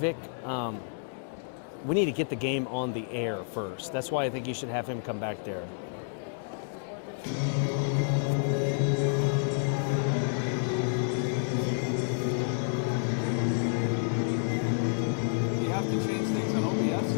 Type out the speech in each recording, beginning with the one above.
Vic, we need to get the game on the air first. That's why I think you should have him come back there. You have to change things on OBS.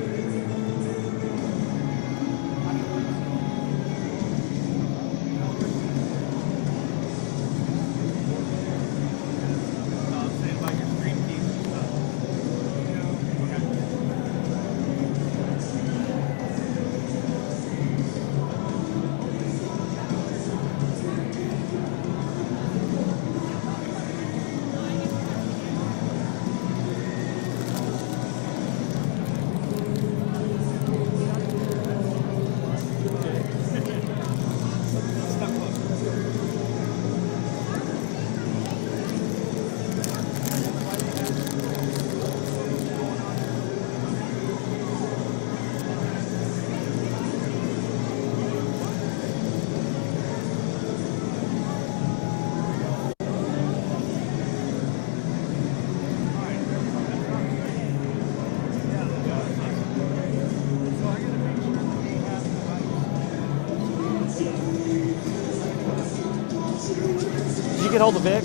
Did you get hold of Vic?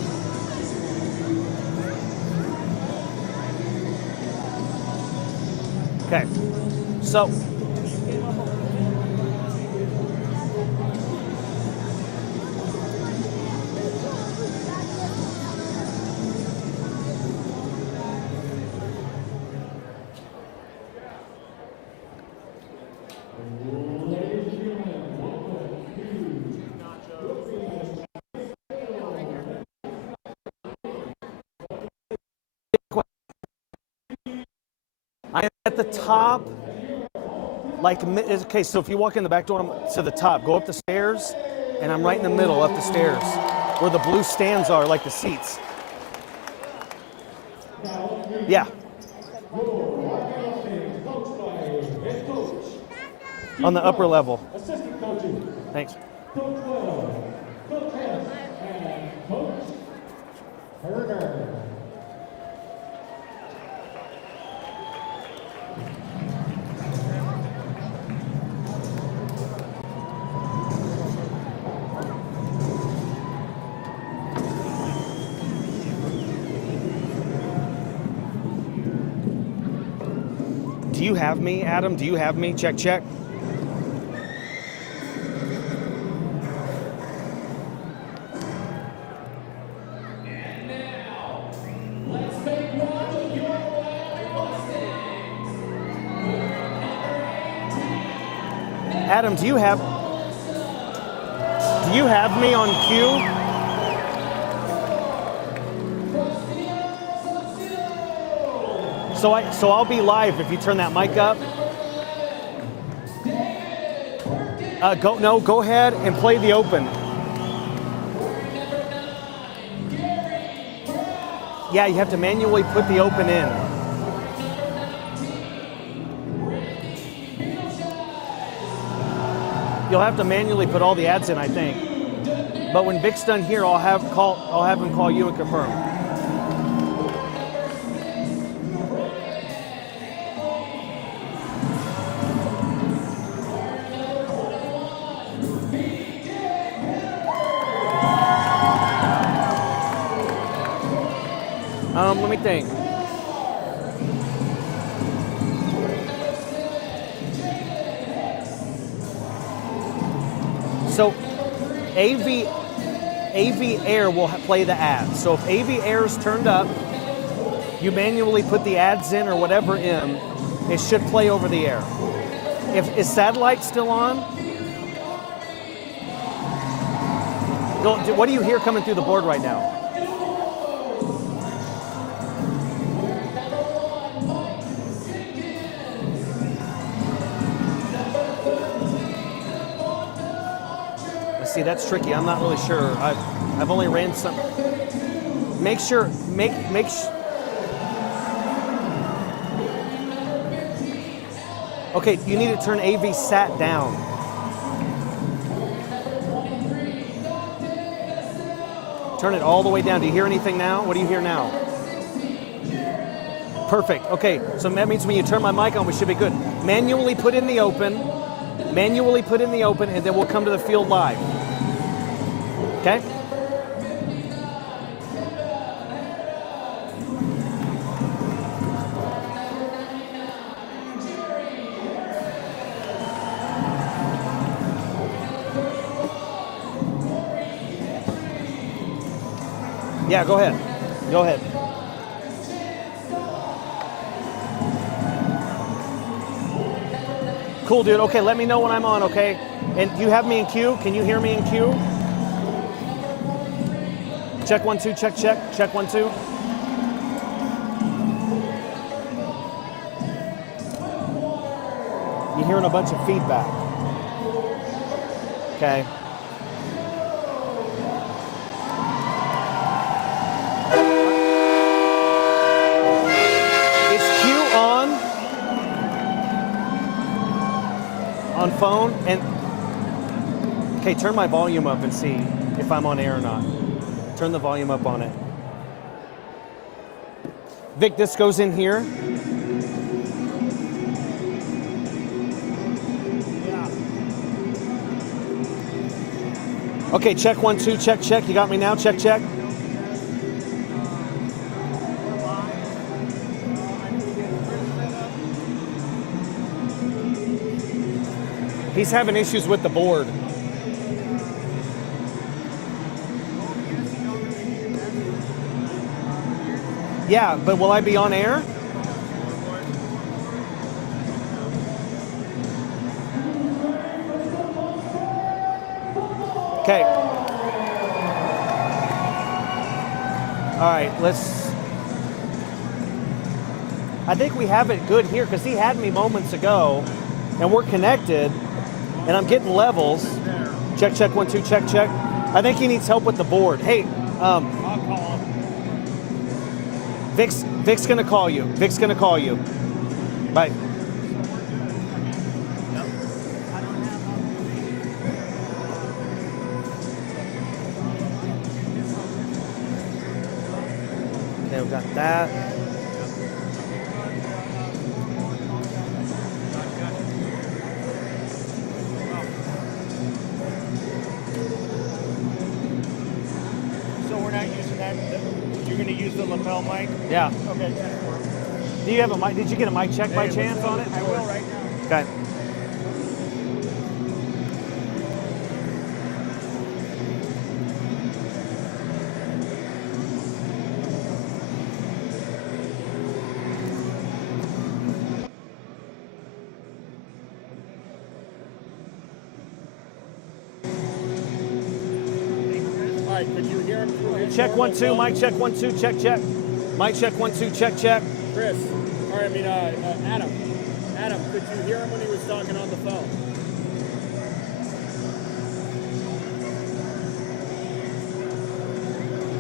Okay, so I'm at the top, like, okay, so if you walk in the back door, I'm to the top, go up the stairs, and I'm right in the middle up the stairs, where the blue stands are, like the seats. Yeah. On the upper level. Thanks. Do you have me, Adam? Do you have me? Check, check. And now, let's make one of your Wyoming Mustangs. Adam, do you have me on cue? So I'll be live if you turn that mic up. Go ahead and play the open. Yeah, you have to manually put the open in. You'll have to manually put all the ads in, I think. But when Vic's done here, I'll have him call you and confirm. Let me think. So AV Air will play the ads. So if AV Air is turned up, you manually put the ads in or whatever in, it should play over the air. Is satellite still on? What do you hear coming through the board right now? See, that's tricky. I'm not really sure. I've only ran some. Make sure. Okay, you need to turn AV sat down. Turn it all the way down. Do you hear anything now? What do you hear now? Perfect. Okay, so that means when you turn my mic on, we should be good. Manually put in the open, and then we'll come to the field live. Okay? Yeah, go ahead. Go ahead. Cool, dude. Okay, let me know when I'm on, okay? And you have me in queue? Can you hear me in queue? Check 1 2, check. Check 1 2. You're hearing a bunch of feedback. Okay. Is Q on phone? And okay, turn my volume up and see if I'm on air or not. Turn the volume up on it. Vic, this goes in here. Okay, check 1 2, check. You got me now? Check. He's having issues with the board. Yeah, but will I be on air? Okay. All right, I think we have it good here because he had me moments ago and we're connected and I'm getting levels. Check 1 2, check. I think he needs help with the board. Hey, I'll call him. Vic's gonna call you. Bye. Okay, we got that. So we're not using that. You're going to use the lapel mic? Yeah. Okay. Do you have a mic? Did you get a mic check by chance on it? I will right now. Okay. All right, could you hear him through his Check 1 2, normal mic check 1 2, check. Mic check 1 2, check. Chris, or I mean, Adam. Adam, could you hear him when he was talking on the phone?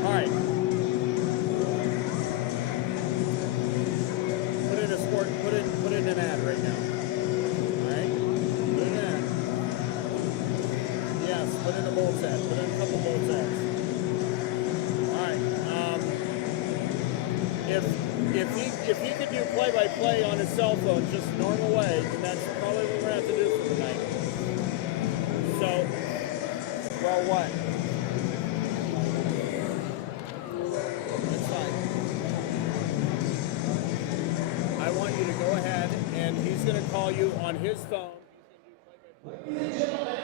All right. Put in a sport. Put in an ad right now. All right. Put in an ad. Yes. Put in a Bolts ad. Put in a couple Bolts ads. All right. If he could do play-by-play on his cell phone just normal way, then that's probably what we're gonna have to do for tonight. So, well, what? That's fine. I want you to go ahead, and he's gonna call you on his phone. He's gonna do play-by-play.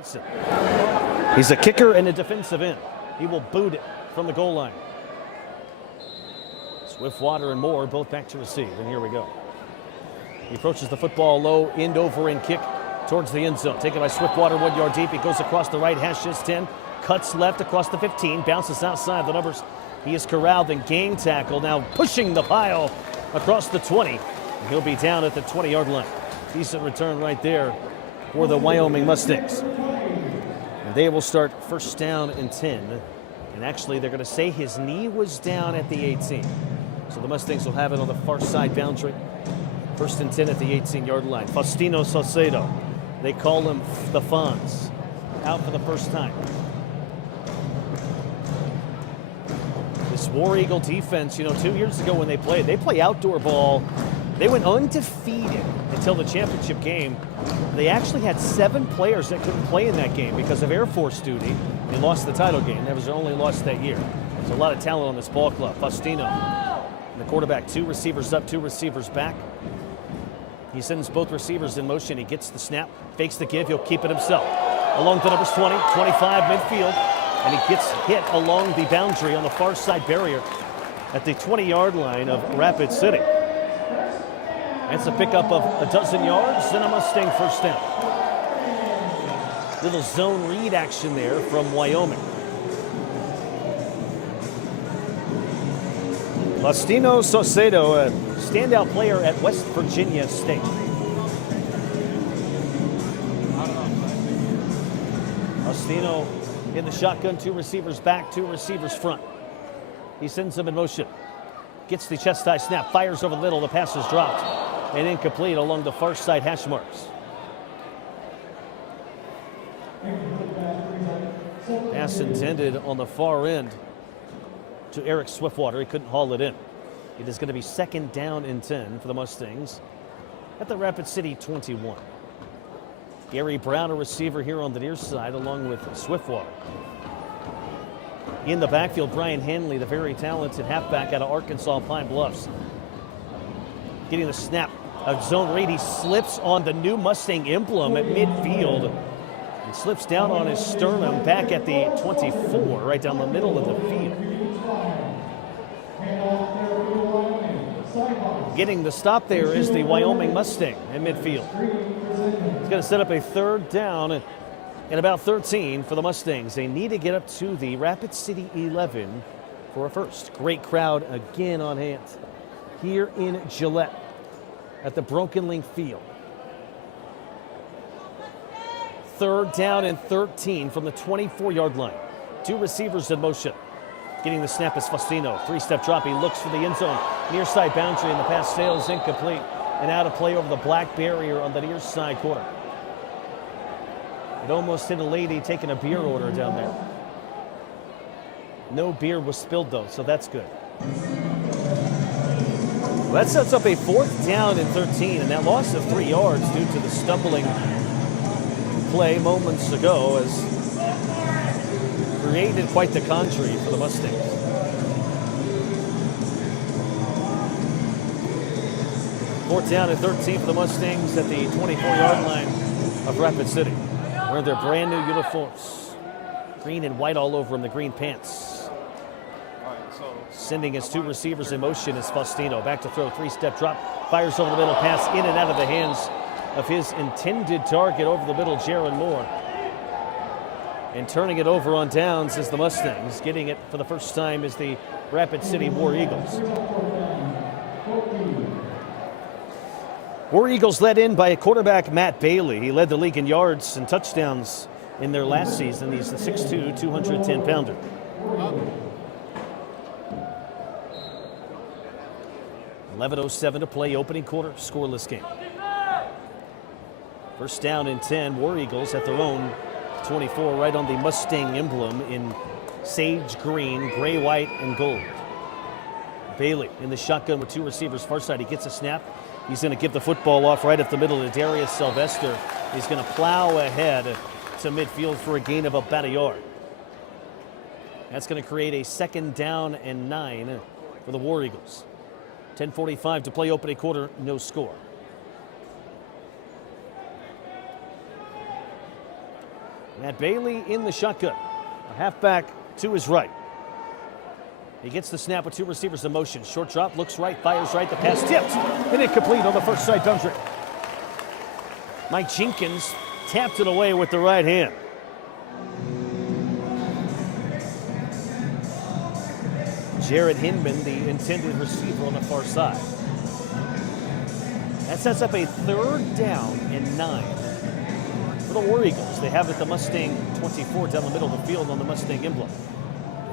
Johnson. He's a kicker and a defensive end. He will boot it from the goal line. Swiftwater and Moore both back to receive, and here we go. He approaches the football low, end over end kick towards the end zone. Taken by Swiftwater, 1 yard deep. He goes across the right hash, just 10. Cuts left across the 15, bounces outside the numbers. He is corralled and gang tackle, now pushing the pile across the 20. And he'll be down at the 20-yard line. Decent return right there for the Wyoming Mustangs. And they will start first down and 10. And actually, they're going to say his knee was down at the 18. So the Mustangs will have it on the far side boundary. First and 10 at the 18-yard line. Faustino Saucedo. They call him the Fonz. Out for the first time. This War Eagle defense, 2 years ago when they play outdoor ball. They went undefeated until the championship game. They actually had 7 players that couldn't play in that game because of Air Force duty. They lost the title game. That was their only loss that year. There's a lot of talent on this ball club. Faustino, the quarterback, 2 receivers up, 2 receivers back. He sends both receivers in motion. He gets the snap, fakes the give. He'll keep it himself. Along to numbers 20, 25 midfield. And he gets hit along the boundary on the far side barrier at the 20-yard line of Rapid City. That's a pickup of a dozen yards and a Mustang first down. Little zone read action there from Wyoming. Faustino Saucedo, a standout player at West Virginia State. Faustino in the shotgun, 2 receivers back, 2 receivers front. He sends them in motion. Gets the chest high snap, fires over the middle, the pass is dropped and incomplete along the far side hash marks. Pass intended on the far end to Eric Swiftwater. He couldn't haul it in. It is going to be second down and 10 for the Mustangs at the Rapid City 21. Gary Brown, a receiver here on the near side, along with Swiftwater. In the backfield, Brian Hanley, the very talented halfback out of Arkansas Pine Bluffs. Getting the snap, a zone read. He slips on the new Mustang emblem at midfield. And slips down on his sternum back at the 24, right down the middle of the field. Getting the stop there is the Wyoming Mustang in midfield. It's going to set up a third down and about 13 for the Mustangs. They need to get up to the Rapid City 11 for a first. Great crowd again on hand here in Gillette at the Broken Link Field. Third down and 13 from the 24-yard line. 2 receivers in motion. Getting the snap is Faustino. 3-step drop. He looks for the end zone. Near side boundary, and the pass sails incomplete. And out of play over the black barrier on the near side corner. It almost hit a lady taking a beer order down there. No beer was spilled though, so that's good. Well, that sets up a 4th down and 13, and that loss of 3 yards due to the stumbling play moments ago has created quite the contrary for the Mustangs. Fourth down and 13 for the Mustangs at the 24-yard line of Rapid City. Wearing their brand new uniforms. Green and white all over them, the green pants. Sending his 2 receivers in motion is Faustino. Back to throw, 3-step drop. Fires over the middle, pass in and out of the hands of his intended target over the middle, Jaron Moore. And turning it over on downs is the Mustangs. Getting it for the first time is the Rapid City War Eagles. War Eagles led in by quarterback Matt Bailey. He led the league in yards and touchdowns in their last season. He's the 6'2", 210-pounder. .11:07 to play, opening quarter, scoreless game. First down and 10, War Eagles at their own 24, right on the Mustang emblem in sage green, gray, white, and gold. Bailey in the shotgun with 2 receivers far side. He gets a snap. He's going to give the football off right up the middle to Darius Sylvester. He's going to plow ahead to midfield for a gain of about a yard. That's going to create a 2nd down and 9 for the War Eagles. 10:45 to play, opening quarter, no score. Matt Bailey in the shotgun. A halfback to his right. He gets the snap with two receivers in motion. Short drop, looks right, fires right. The pass tipped and incomplete on the first side boundary. Mike Jenkins tapped it away with the right hand. Jared Hinman, the intended receiver on the far side. That sets up a 3rd down and 9 for the War Eagles. They have it at the Mustang 24 down the middle of the field on the Mustang emblem.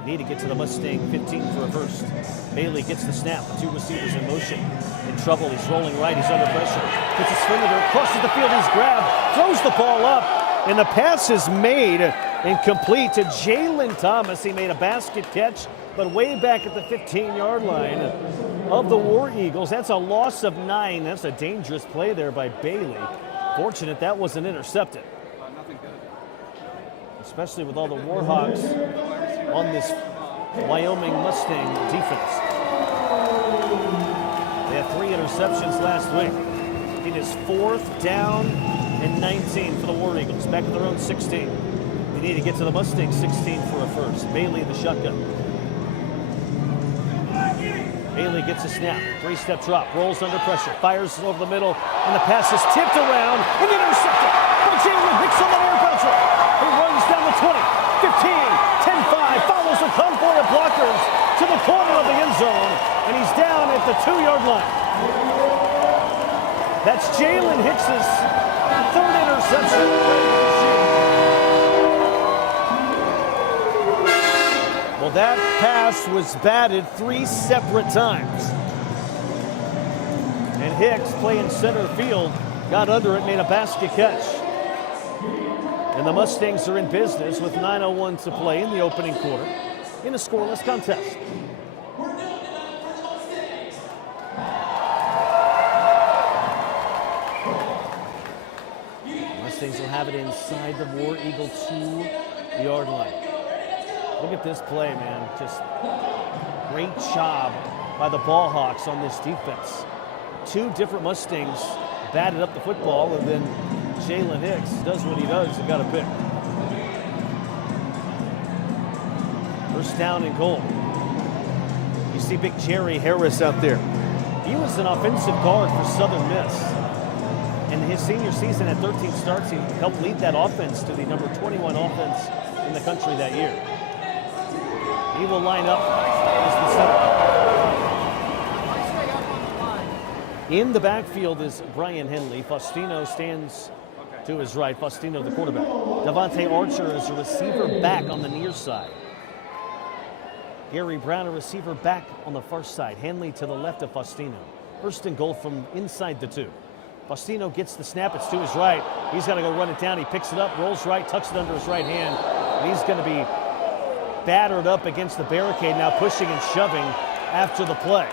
They need to get to the Mustang 15 for a first. Bailey gets the snap with two receivers in motion. In trouble, he's rolling right, he's under pressure. Gets his finger, crosses the field, he's grabbed, throws the ball up, and the pass is made and complete to Jalen Thomas. He made a basket catch, but way back at the 15-yard line of the War Eagles. That's a loss of 9. That's a dangerous play there by Bailey. Fortunate that wasn't intercepted. Especially with all the Warhawks on this Wyoming Mustang defense. They had 3 interceptions last week. It is 4th down and 19 for the War Eagles. Back at their own 16. They need to get to the Mustang 16 for a first. Bailey in the shotgun. Bailey gets a snap, 3-step drop, rolls under pressure, fires it over the middle, and the pass is tipped around and intercepted by Jalen Hicks on the air bouncer. He runs down the 20, 15, 10-5, follows a convoy of blockers to the corner of the end zone, and he's down at the 2-yard line. That's Jalen Hicks' 3rd interception. Well, that pass was batted 3 separate times. And Hicks, playing center field, got under it, made a basket catch. And the Mustangs are in business with 9:01 to play in the opening quarter in a scoreless contest. Mustangs will have it inside the War Eagle 2-yard line. Look at this play, man. Just great job by the Ball Hawks on this defense. 2 different Mustangs batted up the football, and then Jalen Hicks does what he does and got a pick. First down and goal. You see big Jerry Harris out there. He was an offensive guard for Southern Miss. In his senior season at 13 starts, he helped lead that offense to the number 21 offense in the country that year. He will line up as the center. In the backfield is Brian Henley. Faustino stands to his right. Faustino, the quarterback. Devontae Archer is a receiver back on the near side. Gary Brown, a receiver back on the far side. Henley to the left of Faustino. First and goal from inside the 2. Faustino gets the snap. It's to his right. He's got to go run it down. He picks it up, rolls right, tucks it under his right hand. And he's going to be battered up against the barricade, now pushing and shoving after the play.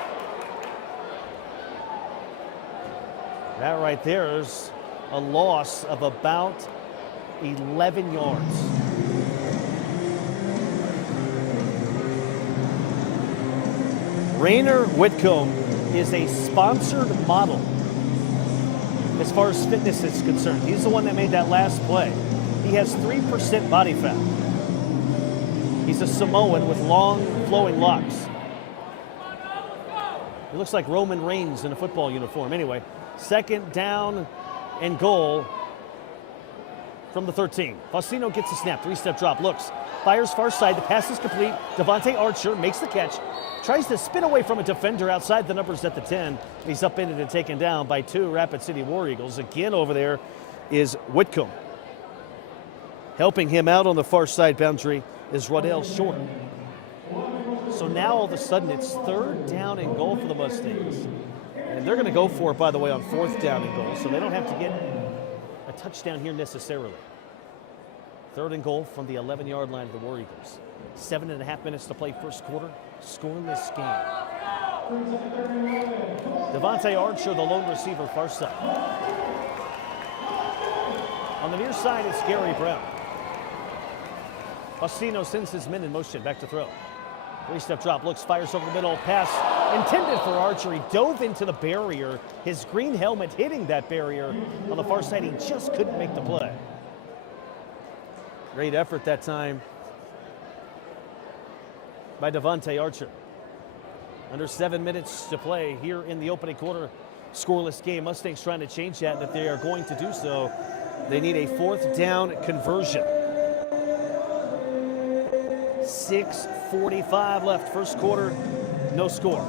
That right there is a loss of about 11 yards. Rainer Whitcomb is a sponsored model as far as fitness is concerned. He's the one that made that last play. He has 3% body fat. He's a Samoan with long, flowing locks. He looks like Roman Reigns in a football uniform. Anyway, 2nd down and goal from the 13. Faustino gets a snap, 3-step drop, looks, fires far side, the pass is complete. Devontae Archer makes the catch, tries to spin away from a defender outside the numbers at the 10. He's upended and taken down by 2 Rapid City War Eagles. Again over there is Whitcomb. Helping him out on the far side boundary is Rodell Short. So now all of a sudden it's 3rd down and goal for the Mustangs. And they're going to go for it, by the way, on 4th down and goal, so they don't have to get a touchdown here necessarily. 3rd and goal from the 11-yard line of the War Eagles. 7.5 minutes to play first quarter. Scoreless game. Devontae Archer, the lone receiver, far side. On the near side, it's Gary Brown. Faustino sends his men in motion, back to throw. 3-step drop, looks, fires over the middle, pass intended for Archer. He dove into the barrier, his green helmet hitting that barrier on the far side. He just couldn't make the play. Great effort that time by Devontae Archer. Under 7 minutes to play here in the opening quarter. Scoreless game. Mustangs trying to change that, and if they are going to do so, they need a 4th down conversion. 6:45 left. First quarter, no score.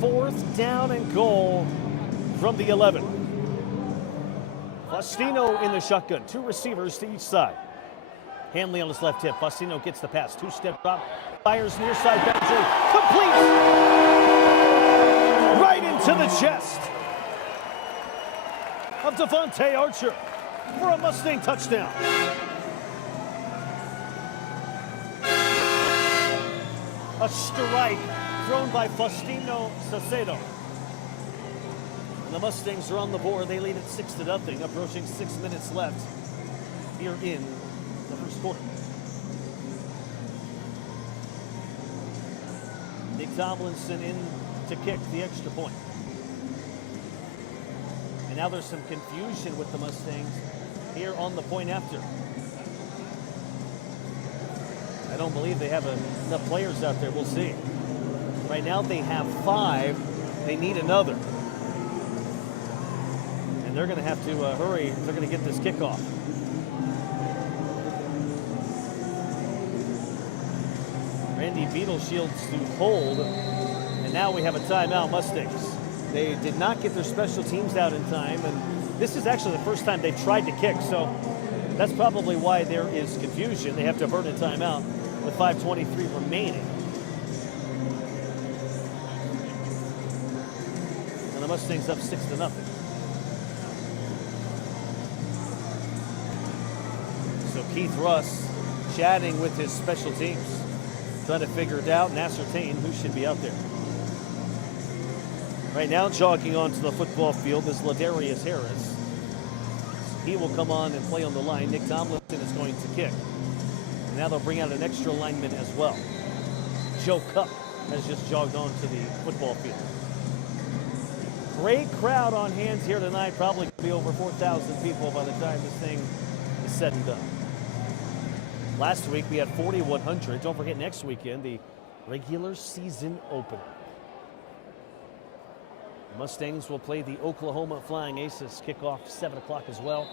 4th down and goal from the 11. Faustino in the shotgun. 2 receivers to each side. Hanley on his left hip. Faustino gets the pass. 2-step drop. Fires near side boundary. Complete! Right into the chest of Devontae Archer for a Mustang touchdown. A strike thrown by Faustino Sacedo. And the Mustangs are on the board. They lead at 6-0, approaching 6 minutes left here in the first quarter. Nick Tomlinson in to kick the extra point. And now there's some confusion with the Mustangs here on the point after. I don't believe they have enough players out there. We'll see. Right now they have 5. They need another. And they're going to have to hurry if they're going to get this kickoff. Randy Beetle shields to hold. And now we have a timeout, Mustangs. They did not get their special teams out in time. And this is actually the first time they've tried to kick. So that's probably why there is confusion. They have to burn a timeout with 5:23 remaining. And the Mustangs up 6-0. So Keith Russ chatting with his special teams, trying to figure it out and ascertain who should be out there. Right now, jogging onto the football field is Ladarius Harris. He will come on and play on the line. Nick Tomlinson is going to kick. And now they'll bring out an extra lineman as well. Joe Cupp has just jogged onto the football field. Great crowd on hand here tonight. Probably could be over 4,000 people by the time this thing is said and done. Last week we had 4,100. Don't forget next weekend, the regular season opener. Mustangs will play the Oklahoma Flying Aces. Kickoff 7 o'clock as well,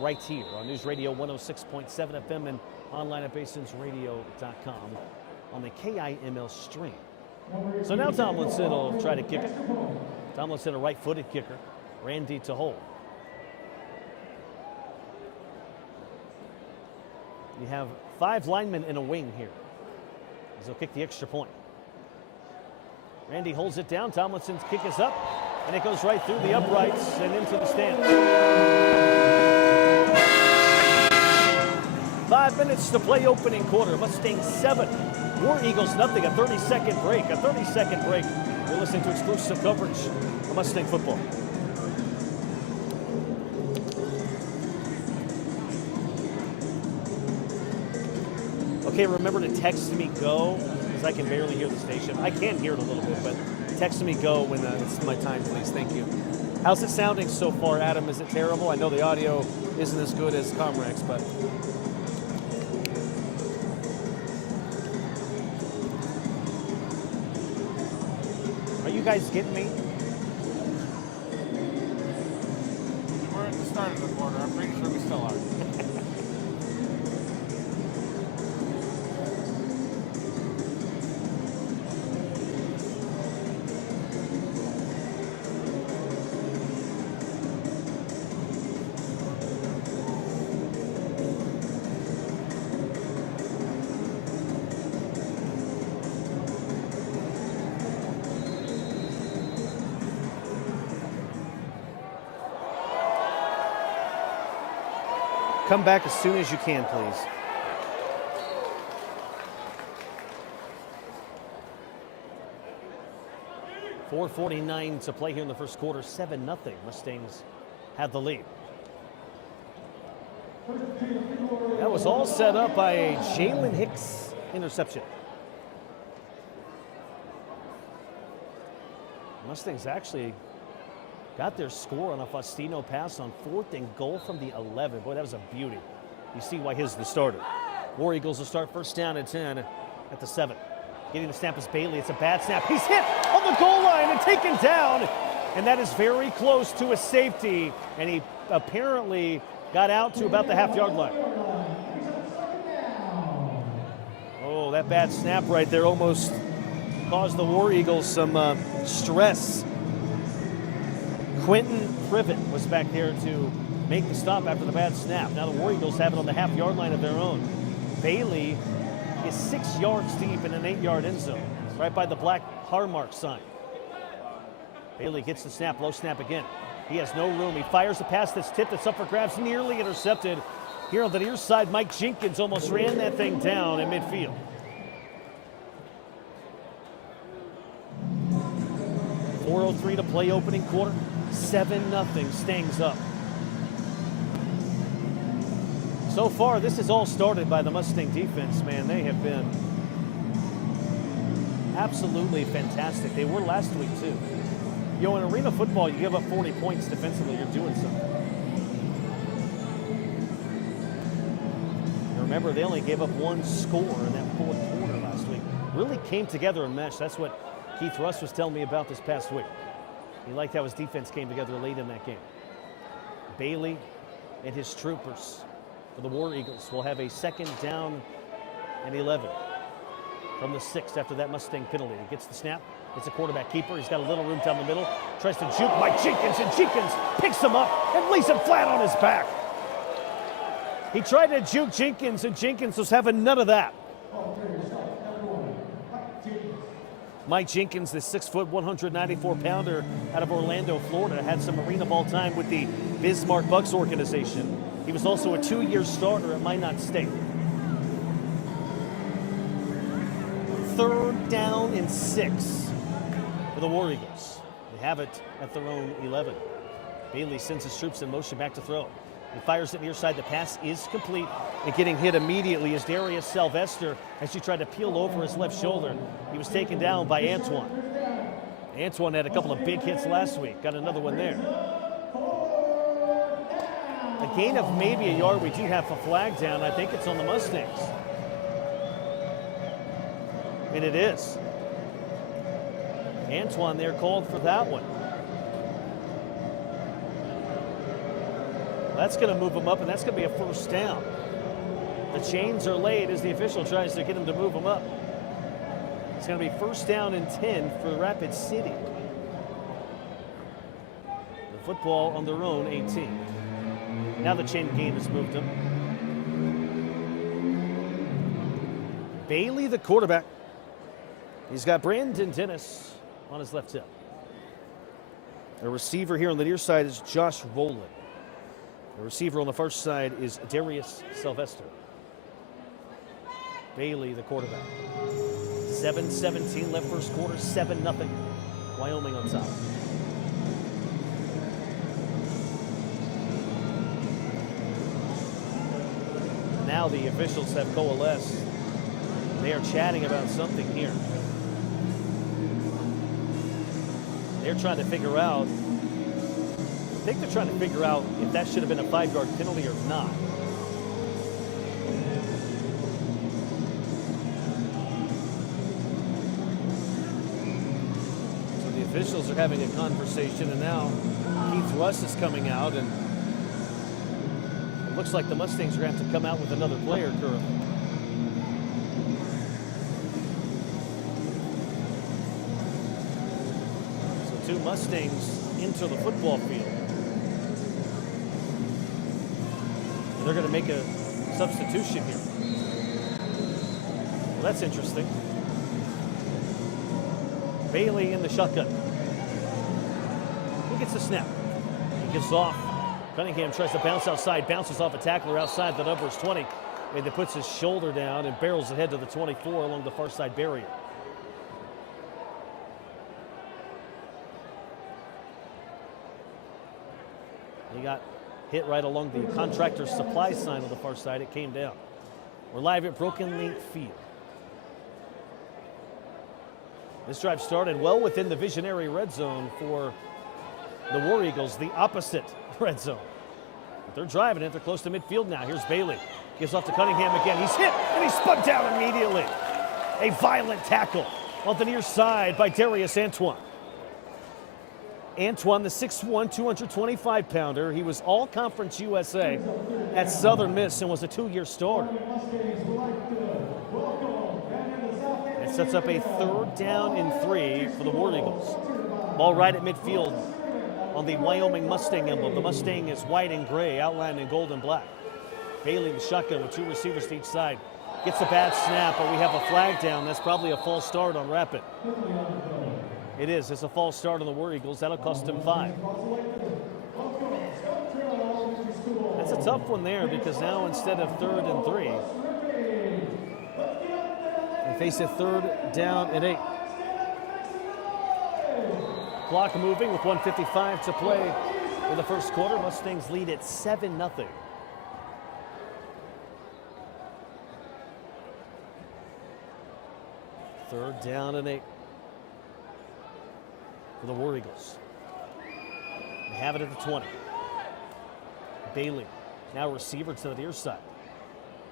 right here on News Radio 106.7 FM and online at BasonsRadio.com on the KIML stream. So now Tomlinson will try to kick it. Tomlinson, a right-footed kicker. Randy to hold. You have 5 linemen in a wing here as they'll kick the extra point. Randy holds it down. Tomlinson's kick is up, and it goes right through the uprights and into the stands. 5 minutes to play opening quarter. Mustangs 7, War Eagles nothing. A 30-second break. A 30-second break. You're listening to exclusive coverage of Mustang football. Okay, remember to text me go, because I can barely hear the station. I can hear it a little bit, but text me go when it's my time, please. Thank you. How's it sounding so far, Adam? Is it terrible? I know the audio isn't as good as Comrex, but... Are you guys getting me? We're at the start of the quarter. I'm pretty sure we still are. Come back as soon as you can, please. .449 to play here in the first quarter. 7-0. Mustangs have the lead. That was all set up by a Jalen Hicks interception. Mustangs actually got their score on a Faustino pass on 4th and goal from the 11. Boy, that was a beauty. You see why he's the starter. War Eagles will start first down and 10 at the 7. Getting the snap is Bailey. It's a bad snap. He's hit on the goal line and taken down. And that is very close to a safety. And he apparently got out to about the half-yard line. Oh, that bad snap right there almost caused the War Eagles some stress. Quentin Privet was back there to make the stop after the bad snap. Now the War Eagles have it on the half-yard line of their own. Bailey is 6 yards deep in an 8-yard end zone, right by the black Harmark sign. Bailey gets the snap, low snap again. He has no room. He fires a pass that's tipped, that's up for grabs, nearly intercepted. Here on the near side, Mike Jenkins almost ran that thing down in midfield. .403 to play opening quarter. 7-0, Stangs up. So far, this is all started by the Mustang defense, man. They have been absolutely fantastic. They were last week, too. You know, in arena football, you give up 40 points defensively, you're doing something. And remember, they only gave up 1 score in that 4th quarter last week. Really came together and meshed. That's what Keith Russ was telling me about this past week. He liked how his defense came together late in that game. Bailey and his troopers for the War Eagles will have a 2nd down and 11 from the 6 after that Mustang penalty. He gets the snap. It's a quarterback keeper. He's got a little room down the middle. Tries to juke Mike Jenkins, and Jenkins picks him up and lays him flat on his back. He tried to juke Jenkins, and Jenkins was having none of that. Mike Jenkins, the 6', 194-pounder out of Orlando, Florida, had some arena ball time with the Bismarck Bucks organization. He was also a 2-year starter at Minot State. 3rd down and 6 for the War Eagles. They have it at their own 11. Bailey sends his troops in motion back to throw. He fires it near side. The pass is complete. And getting hit immediately is Darius Sylvester as he tried to peel over his left shoulder. He was taken down by Antoine. Antoine had a couple of big hits last week. Got another one there. A gain of maybe a yard. We do have a flag down. I think it's on the Mustangs. And it is. Antoine there called for that one. That's going to move him up, and that's going to be a 1st down. The chains are laid as the official tries to get him to move him up. It's going to be 1st down and 10 for Rapid City. The football on their own 18. Now the chain gain has moved him. Bailey, the quarterback. He's got Brandon Dennis on his left hip. The receiver here on the near side is Josh Rowland. The receiver on the first side is Darius Sylvester. Bailey, the quarterback. 7:17 left first quarter, 7-0. Wyoming on top. Now the officials have coalesced. They are chatting about something here. They're trying to figure out, I think they're trying to figure out if that should have been a 5-yard penalty or not. So the officials are having a conversation, and now Keith Russ is coming out, and it looks like the Mustangs are going to have to come out with another player currently. So 2 Mustangs into the football field. They're going to make a substitution here. Well, that's interesting. Bailey in the shotgun. Who gets the snap? He gets off. Cunningham tries to bounce outside, bounces off a tackler outside the numbers 20. And then puts his shoulder down and barrels ahead to the 24 along the far side barrier. He got hit right along the contractor supply sign on the far side. It came down. We're live at Broken Link Field. This drive started well within the visionary red zone for The War Eagles, the opposite red zone. But they're driving it. They're close to midfield now. Here's Bailey. Gives off to Cunningham again. He's hit, and he's spun down immediately. A violent tackle on the near side by Darius Antoine. Antoine, the 6'1", 225-pounder. He was All-Conference USA at Southern Miss and was a 2-year starter. It sets up a 3rd down and 3 for the War Eagles. Ball right at midfield on the Wyoming Mustang emblem. The Mustang is white and gray, outlined in gold and black. Bailey in the shotgun with 2 receivers to each side. Gets a bad snap, but we have a flag down. That's probably a false start on Rapid. It is. It's a false start on the War Eagles. That'll cost him 5. That's a tough one there because now instead of 3rd and 3, they face a 3rd down and 8. Clock moving with 1:55 to play in the first quarter. Mustangs lead at 7-0. Third down and 8 for the War Eagles. They have it at the 20. Bailey, now receiver to the near side.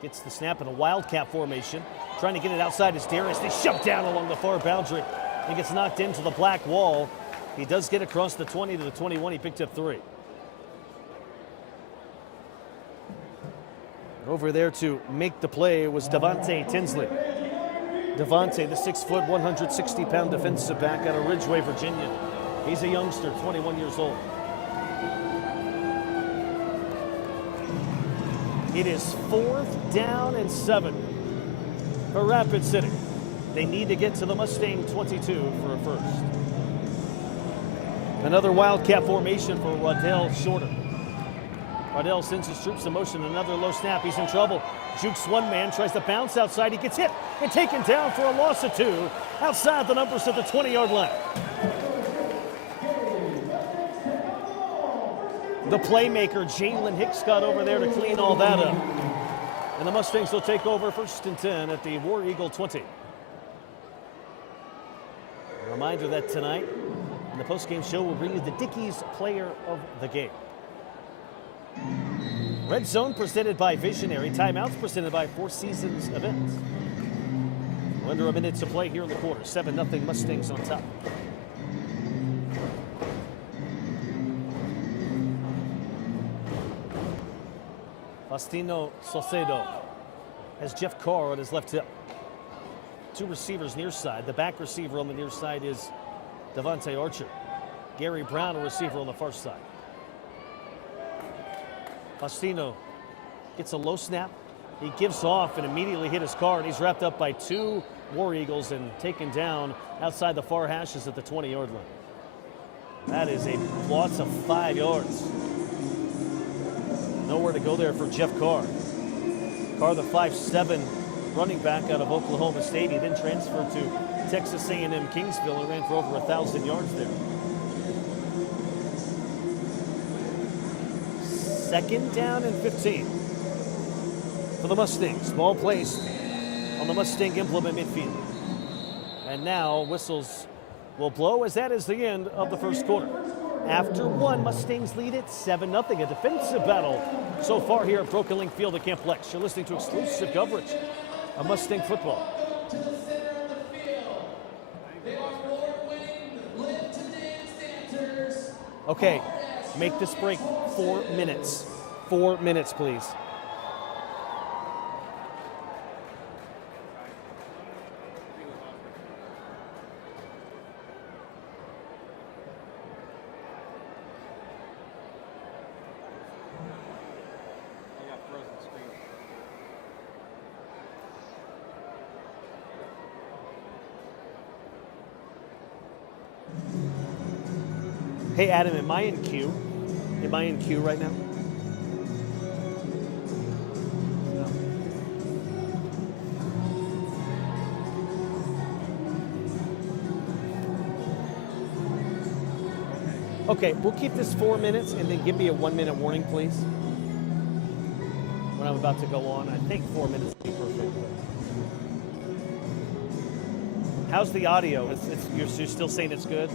Gets the snap in a wildcat formation. Trying to get it outside is Darius. They shove down along the far boundary. He gets knocked into the black wall. He does get across the 20 to the 21. He picked up 3. Over there to make the play was Devontae Tinsley. Devontae, the 6', 160-pound defensive back out of Ridgeway, Virginia. He's a youngster, 21 years old. It is 4th down and 7 for Rapid City. They need to get to the Mustang 22 for a first. Another wildcat formation for Waddell Shorter. Waddell sends his troops in motion. Another low snap. He's in trouble. Jukes one man, tries to bounce outside. He gets hit and taken down for a loss of 2 outside the numbers at the 20-yard line. The playmaker, Jalen Hicks, got over there to clean all that up. And the Mustangs will take over 1st and 10 at the War Eagle 20. A reminder that tonight, in the postgame show, we'll bring you the Dickies Player of the Game. Red Zone presented by Visionary. Timeouts presented by Four Seasons Events. Under a minute to play here in the quarter. 7-0 Mustangs on top. Faustino Salcedo has Jeff Carr on his left hip. 2 receivers near side. The back receiver on the near side is Devontae Archer. Gary Brown, a receiver on the far side. Faustino gets a low snap. He gives off and immediately hit his car, and he's wrapped up by 2 War Eagles and taken down outside the far hashes at the 20-yard line. That is a loss of 5 yards. Nowhere to go there for Jeff Carr. Carr, the 5'7" running back out of Oklahoma State. He then transferred to Texas A&M Kingsville and ran for over 1,000 yards there. 2nd down and 15 for the Mustangs. Ball placed on the Mustang emblem at midfield. And now whistles will blow as that is the end of the first quarter. After 1, Mustangs lead it 7-0. A defensive battle so far here at Broken Link Field at Camp Lex. You're listening to exclusive coverage of Mustang football. To the center of the field, the award-winning Live to Dance dancers. Okay, make this break 4 minutes. 4 minutes, please. Hey, Adam, am I in queue? Am I in queue right now? No. Okay, we'll keep this 4 minutes and then give me a 1-minute warning, please. When I'm about to go on, I think 4 minutes would be perfect. How's the audio? You're still saying it's good?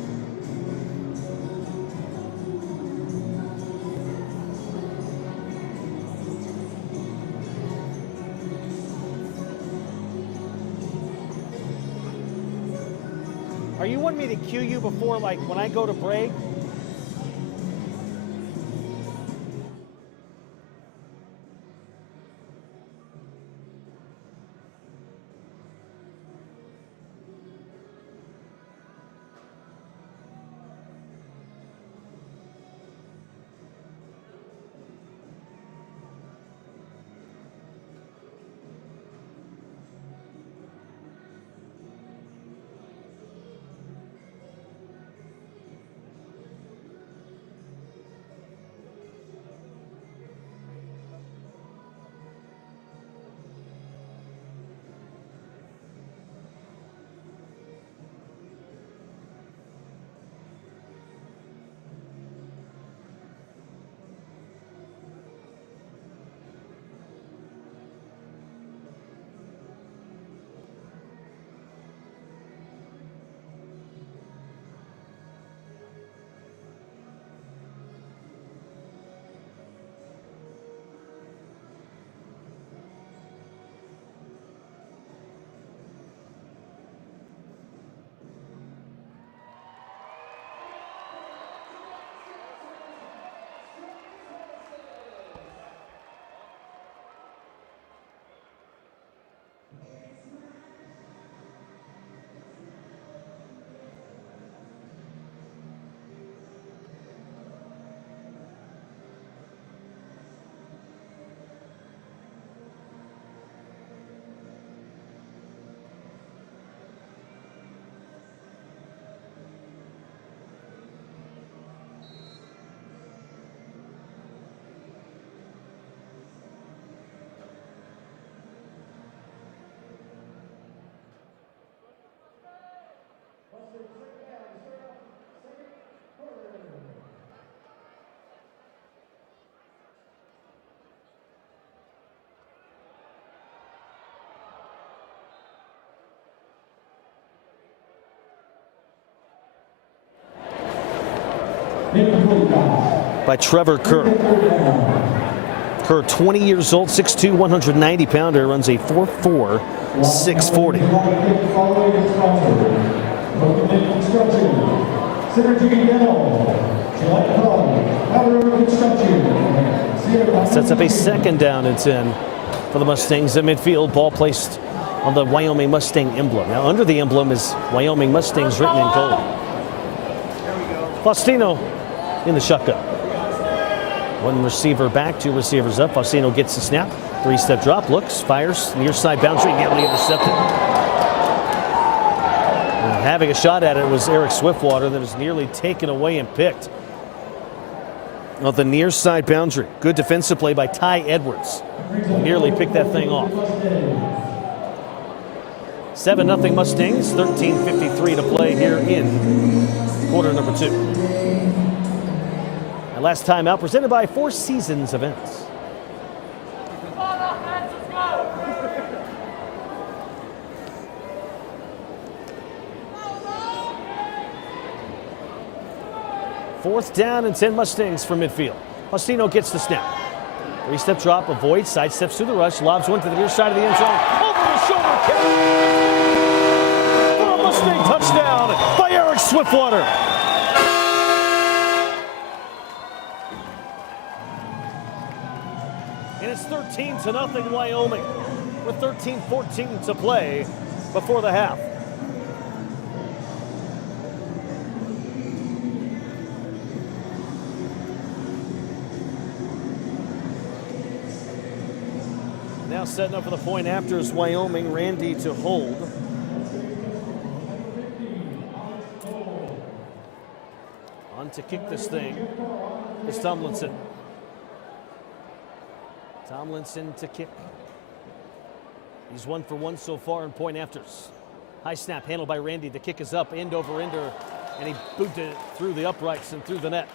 Are you wanting me to cue you before, like, when I go to break? By Trevor Kerr. Kerr, 20 years old, 6'2", 190-pounder, runs a 4.4, 640. Sets up a second down and 10 for the Mustangs at midfield. Ball placed on the Wyoming Mustang emblem. Now under the emblem is Wyoming Mustangs written in gold. Faustino in the shotgun. One receiver back, two receivers up. Faustino gets the snap. Three-step drop, looks, fires, near side boundary, nearly intercepted. And having a shot at it was Eric Swiftwater that was nearly taken away and picked. On the near side boundary. Good defensive play by Ty Edwards. Nearly picked that thing off. 7-0 Mustangs, 13:53 to play here in quarter number 2. And last time out presented by Four Seasons Events. Fourth down and 10 Mustangs from midfield. Faustino gets the snap. Three-step drop, avoids, sidesteps through the rush, lobs one to the near side of the end zone. Over the shoulder catch for a Mustang touchdown by Eric Swiftwater. And it's 13-0 Wyoming with 13:14 to play before the half. Now setting up for the point after is Wyoming. Randy to hold. On to kick this thing is Tomlinson. Tomlinson to kick. He's 1 for 1 so far in point afters. High snap handled by Randy. The kick is up, end over ender, and he booted it through the uprights and through the net.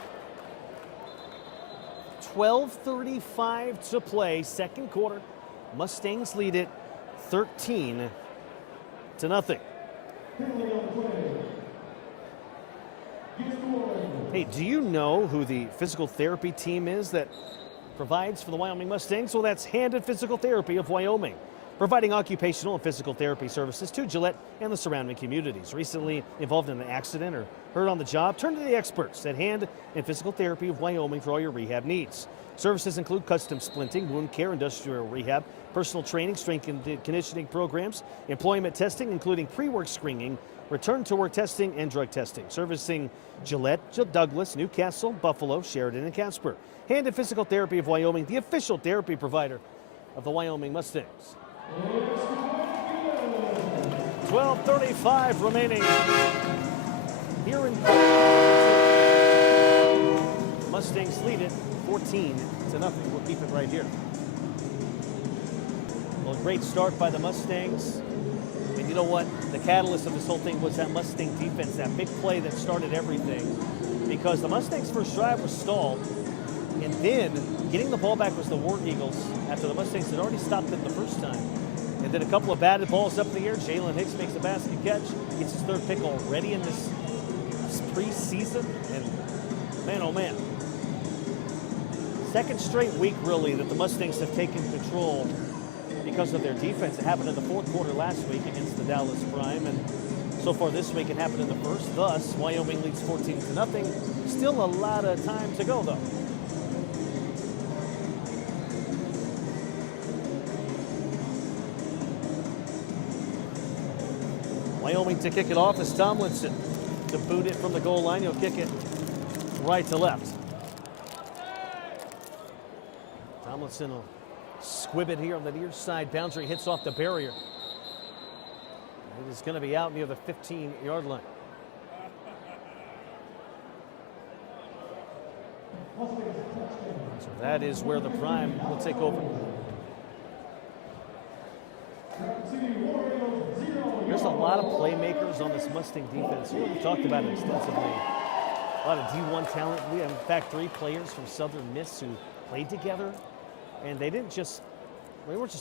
12:35 to play, second quarter. Mustangs lead it 13-0. Hey, do you know who the physical therapy team is that provides for the Wyoming Mustangs? Well, that's Handed Physical Therapy of Wyoming. providing occupational and physical therapy services to Gillette and the surrounding communities. Recently involved in an accident or hurt on the job? Turn to the experts at Hand and Physical Therapy of Wyoming for all your rehab needs. Services include custom splinting, wound care, industrial rehab, personal training, strength and conditioning programs, employment testing, including pre-work screening, return to work testing, and drug testing. Servicing Gillette, Douglas, Newcastle, Buffalo, Sheridan, and Casper. Hand and Physical Therapy of Wyoming, the official therapy provider of the Wyoming Mustangs. 12:35 remaining here in Mustangs lead it 14-0. We'll keep it right here. Well, great start by the Mustangs. And you know what? The catalyst of this whole thing was that Mustang defense, that big play that started everything. Because the Mustangs' first drive was stalled. And then getting the ball back was the War Eagles after the Mustangs had already stopped it the first time. And then a couple of batted balls up in the air. Jalen Hicks makes a basket catch. Gets his third pick already in this preseason. And man, oh man. Second straight week, really, that the Mustangs have taken control because of their defense. It happened in the fourth quarter last week against the Dallas Prime. And so far this week, it happened in the first. Thus, Wyoming leads 14-0. Still a lot of time to go, though. Wyoming to kick it off is Tomlinson to boot it from the goal line. He'll kick it right to left. Tomlinson will squib it here on the near side boundary, hits off the barrier. It is going to be out near the 15-yard line. So that is where the Prime will take over. There's a lot of playmakers on this Mustang defense. We talked about it extensively. A lot of D1 talent. We have, in fact, 3 players from Southern Miss who played together. And they weren't just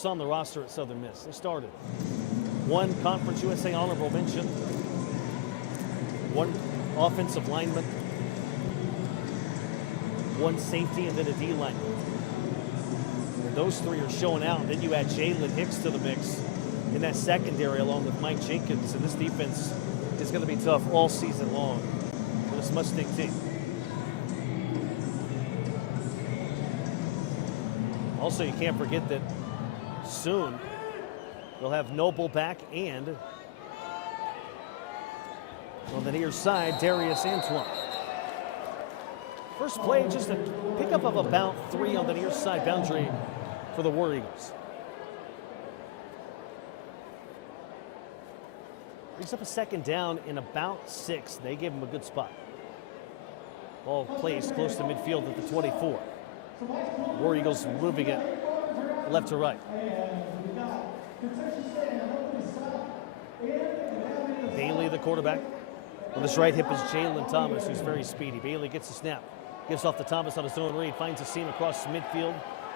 on the roster at Southern Miss. They started. 1 Conference USA honorable mention. 1 offensive lineman. 1 safety, and then a D lineman. And those 3 are showing out. And then you add Jalen Hicks to the mix in that secondary along with Mike Jenkins. And this defense is going to be tough all season long for this Mustang team. Also, you can't forget that soon they'll have Noble back, and on the near side, Darius Antoine. First play, just a pickup of about 3 on the near side boundary for the War Eagles. Brings up a second down in about 6. They gave him a good spot. Ball placed close to midfield at the 24. War Eagles moving it left to right. Bailey, the quarterback. On his right hip is Jalen Thomas, who's very speedy. Bailey gets the snap. Gives off to Thomas on his own read. Finds a seam across midfield.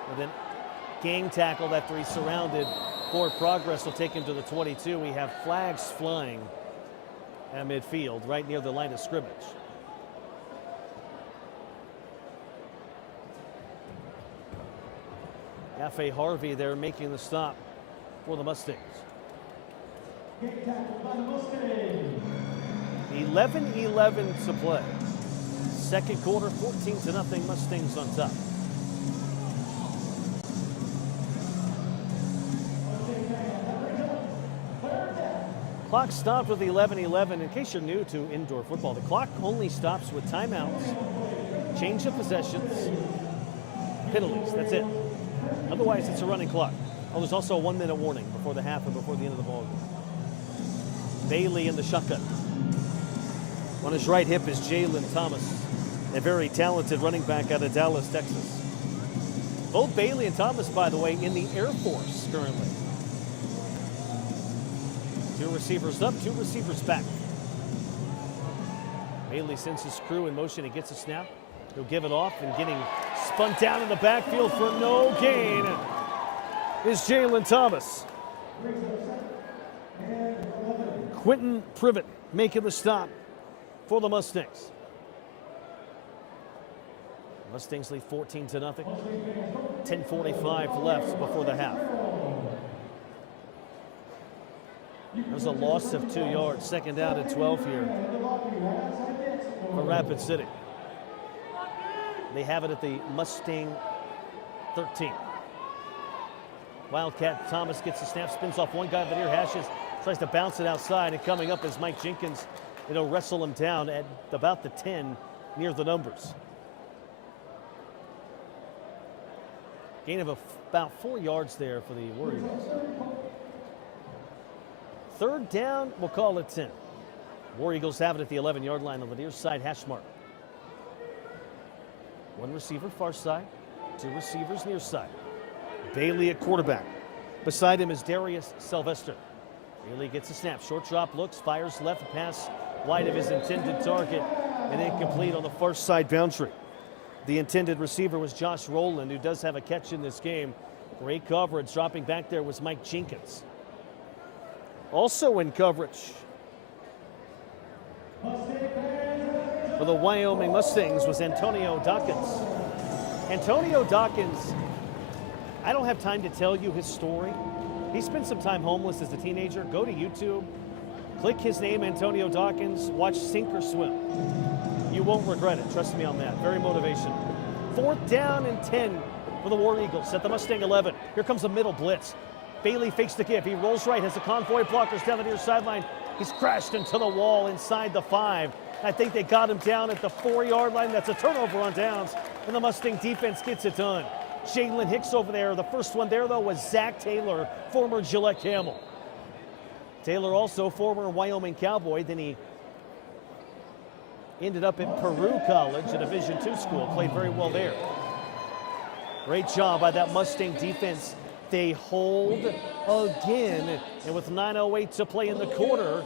And then gang tackle after he's surrounded. Forward progress will take him to the 22. We have flags flying at midfield right near the line of scrimmage. Yafe Harvey there making the stop for the Mustangs. 11-11 to play. Second quarter, 14-0 Mustangs on top. Clock stopped with 11-11. In case you're new to indoor football, the clock only stops with timeouts, change of possessions, penalties. That's it. Otherwise, it's a running clock. Oh, there's also a 1-minute warning before the half and before the end of the ball game. Bailey in the shotgun. On his right hip is Jalen Thomas, a very talented running back out of Dallas, Texas. Both Bailey and Thomas, by the way, in the Air Force currently. 2 receivers up, 2 receivers back. Bailey sends his crew in motion and gets a snap. He'll give it off, and getting spun down in the backfield for no gain is Jalen Thomas. Quentin Privet making the stop for the Mustangs. Mustangs lead 14-0. 10:45 left before the half. That was a loss of 2 yards. Second down and 12 here for Rapid City. They have it at the Mustang 13. Wildcat Thomas gets the snap, spins off one guy of the near hashes, tries to bounce it outside, and coming up is Mike Jenkins. It'll wrestle him down at about the 10 near the numbers. Gain of about 4 yards there for the Warriors. Third down, we'll call it 10. War Eagles have it at the 11-yard line on the near side hash mark. One receiver far side, two receivers near side. Bailey at quarterback. Beside him is Darius Sylvester. Bailey gets a snap, short drop, looks, fires left, pass wide of his intended target, and incomplete on the far side boundary. The intended receiver was Josh Rowland, who does have a catch in this game. Great coverage. Dropping back there was Mike Jenkins. Also in coverage for the Wyoming Mustangs was Antonio Dawkins. Antonio Dawkins, I don't have time to tell you his story. He spent some time homeless as a teenager. Go to YouTube, click his name, Antonio Dawkins, watch Sink or Swim. You won't regret it, trust me on that. Very motivational. Fourth down and 10 for the War Eagles at the Mustang 11. Here comes a middle blitz. Bailey fakes the give. He rolls right, has the convoy blockers down the near sideline. He's crashed into the wall inside the 5. I think they got him down at the 4-yard line. That's a turnover on downs, and the Mustang defense gets it done. Jalen Hicks over there. The first one there, though, was Zach Taylor, former Gillette Camel. Taylor also former Wyoming Cowboy. Then he ended up at Peru College, a Division II school. Played very well there. Great job by that Mustang defense. They hold again, and with 9:08 to play in the quarter,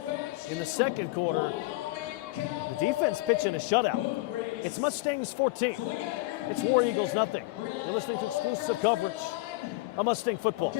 in the second quarter, the defense pitching a shutout. It's Mustangs 14. It's War Eagles nothing. You're listening to exclusive coverage of Mustang football.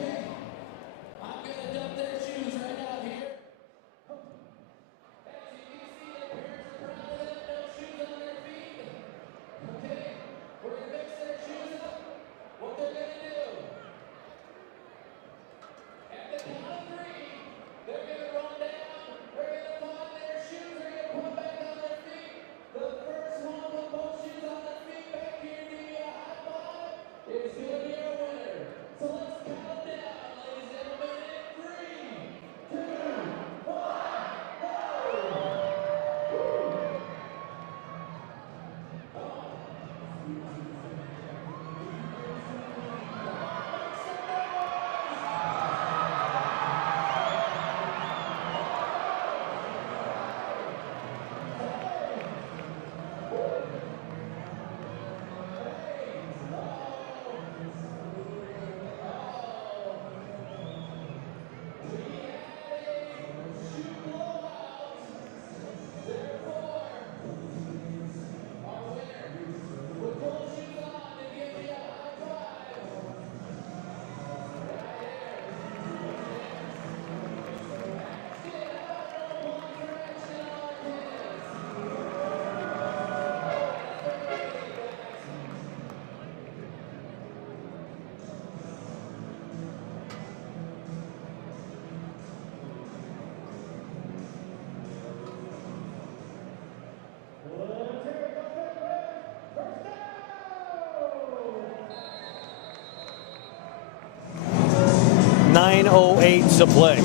.08 to play.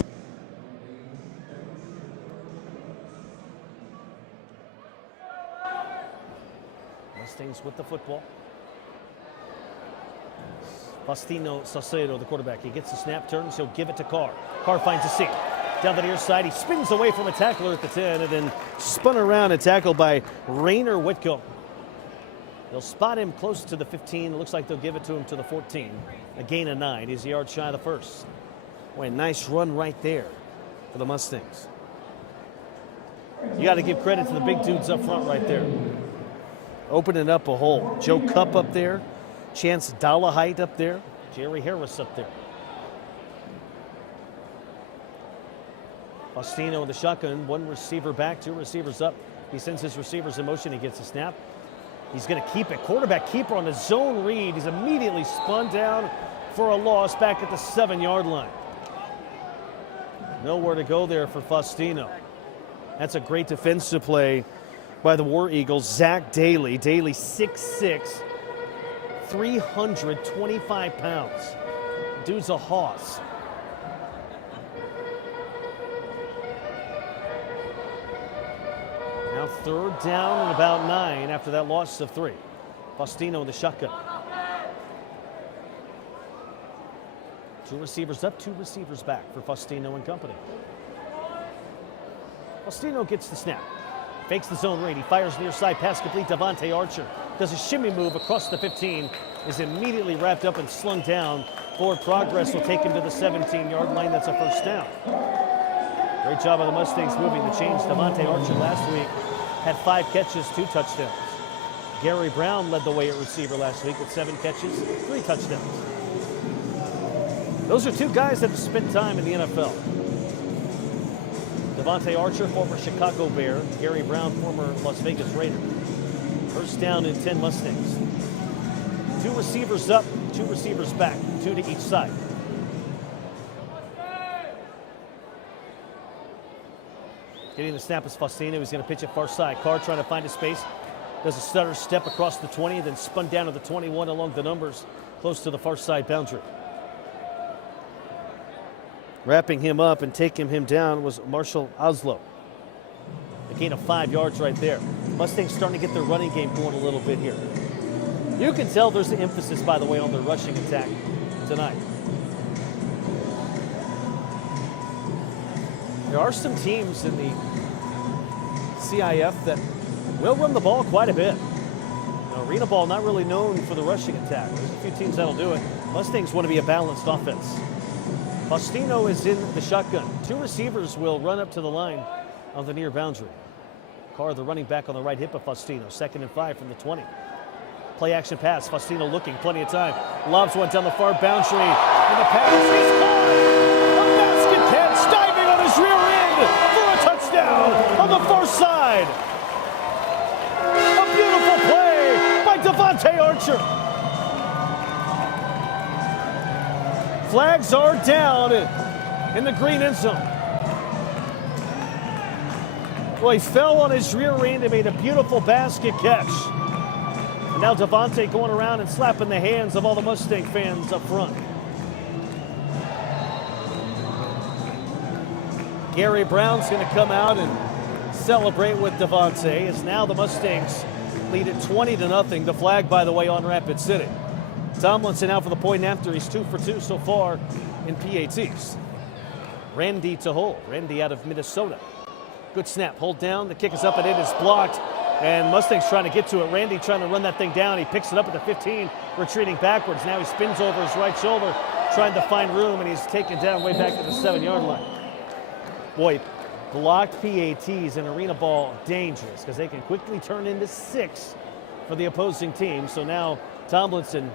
Mustangs with the football. Faustino Saucedo, the quarterback. He gets the snap, turns, he'll give it to Carr. Carr finds a seam. Down the near side, he spins away from a tackler at the 10 and then spun around and tackled by Rainer Whitcomb. They'll spot him close to the 15. It looks like they'll give it to him to the 14. A gain of 9. He's a yard shy of the first. Boy, a nice run right there for the Mustangs. You got to give credit to the big dudes up front right there. Opening up a hole. Joe Cupp up there. Chance Dolahite up there. Jerry Harris up there. Faustino in the shotgun. One receiver back, two receivers up. He sends his receivers in motion. He gets a snap. He's going to keep it. Quarterback keeper on a zone read. He's immediately spun down for a loss back at the 7-yard line. Nowhere to go there for Faustino. That's a great defensive play by the War Eagles. Zach Daly. Daly 6'6", 325 pounds. Dude's a hoss. Now 3rd down and about 9 after that loss of 3. Faustino in the shotgun. 2 receivers up, 2 receivers back for Faustino and company. Faustino gets the snap. Fakes the zone read. He fires near side pass complete. Devontae Archer does a shimmy move across the 15. Is immediately wrapped up and slung down. Forward progress will take him to the 17-yard line. That's a first down. Great job of the Mustangs moving the chains. Devontae Archer last week had 5 catches, 2 touchdowns. Gary Brown led the way at receiver last week with 7 catches, 3 touchdowns. Those are 2 guys that have spent time in the NFL. Devontae Archer, former Chicago Bear. Gary Brown, former Las Vegas Raider. First down and 10 Mustangs. 2 receivers up, 2 receivers back, 2 to each side. Getting the snap is Faustino. He's going to pitch it far side. Carr trying to find a space. Does a stutter step across the 20, then spun down to the 21 along the numbers, close to the far side boundary. Wrapping him up and taking him down was Marshall Oslo. A gain of 5 yards right there. Mustangs starting to get their running game going a little bit here. You can tell there's the emphasis, by the way, on their rushing attack tonight. There are some teams in the CIF that will run the ball quite a bit. Arena ball not really known for the rushing attack. There's a few teams that'll do it. Mustangs want to be a balanced offense. Faustino is in the shotgun. 2 receivers will run up to the line on the near boundary. Carr, the running back on the right hip of Faustino. 2nd and 5 from the 20. Play action pass. Faustino looking, plenty of time. Lobs one down the far boundary. And the pass is caught. A basket catch, diving on his rear end for a touchdown on the far side. A beautiful play by Devontae Archer. Flags are down in the green end zone. Well, he fell on his rear end and made a beautiful basket catch. And now Devontae going around and slapping the hands of all the Mustang fans up front. Gary Brown's going to come out and celebrate with Devontae, as now the Mustangs lead it 20-0. The flag, by the way, on Rapid City. Tomlinson out for the point after. He's 2 for 2 so far in PATs. Randy to hold. Randy out of Minnesota. Good snap. Hold down. The kick is up and it is blocked. And Mustangs trying to get to it. Randy trying to run that thing down. He picks it up at the 15, retreating backwards. Now he spins over his right shoulder, trying to find room, and he's taken down way back to the 7-yard line. Boy, blocked PATs and arena ball dangerous because they can quickly turn into 6 for the opposing team. So now Tomlinson,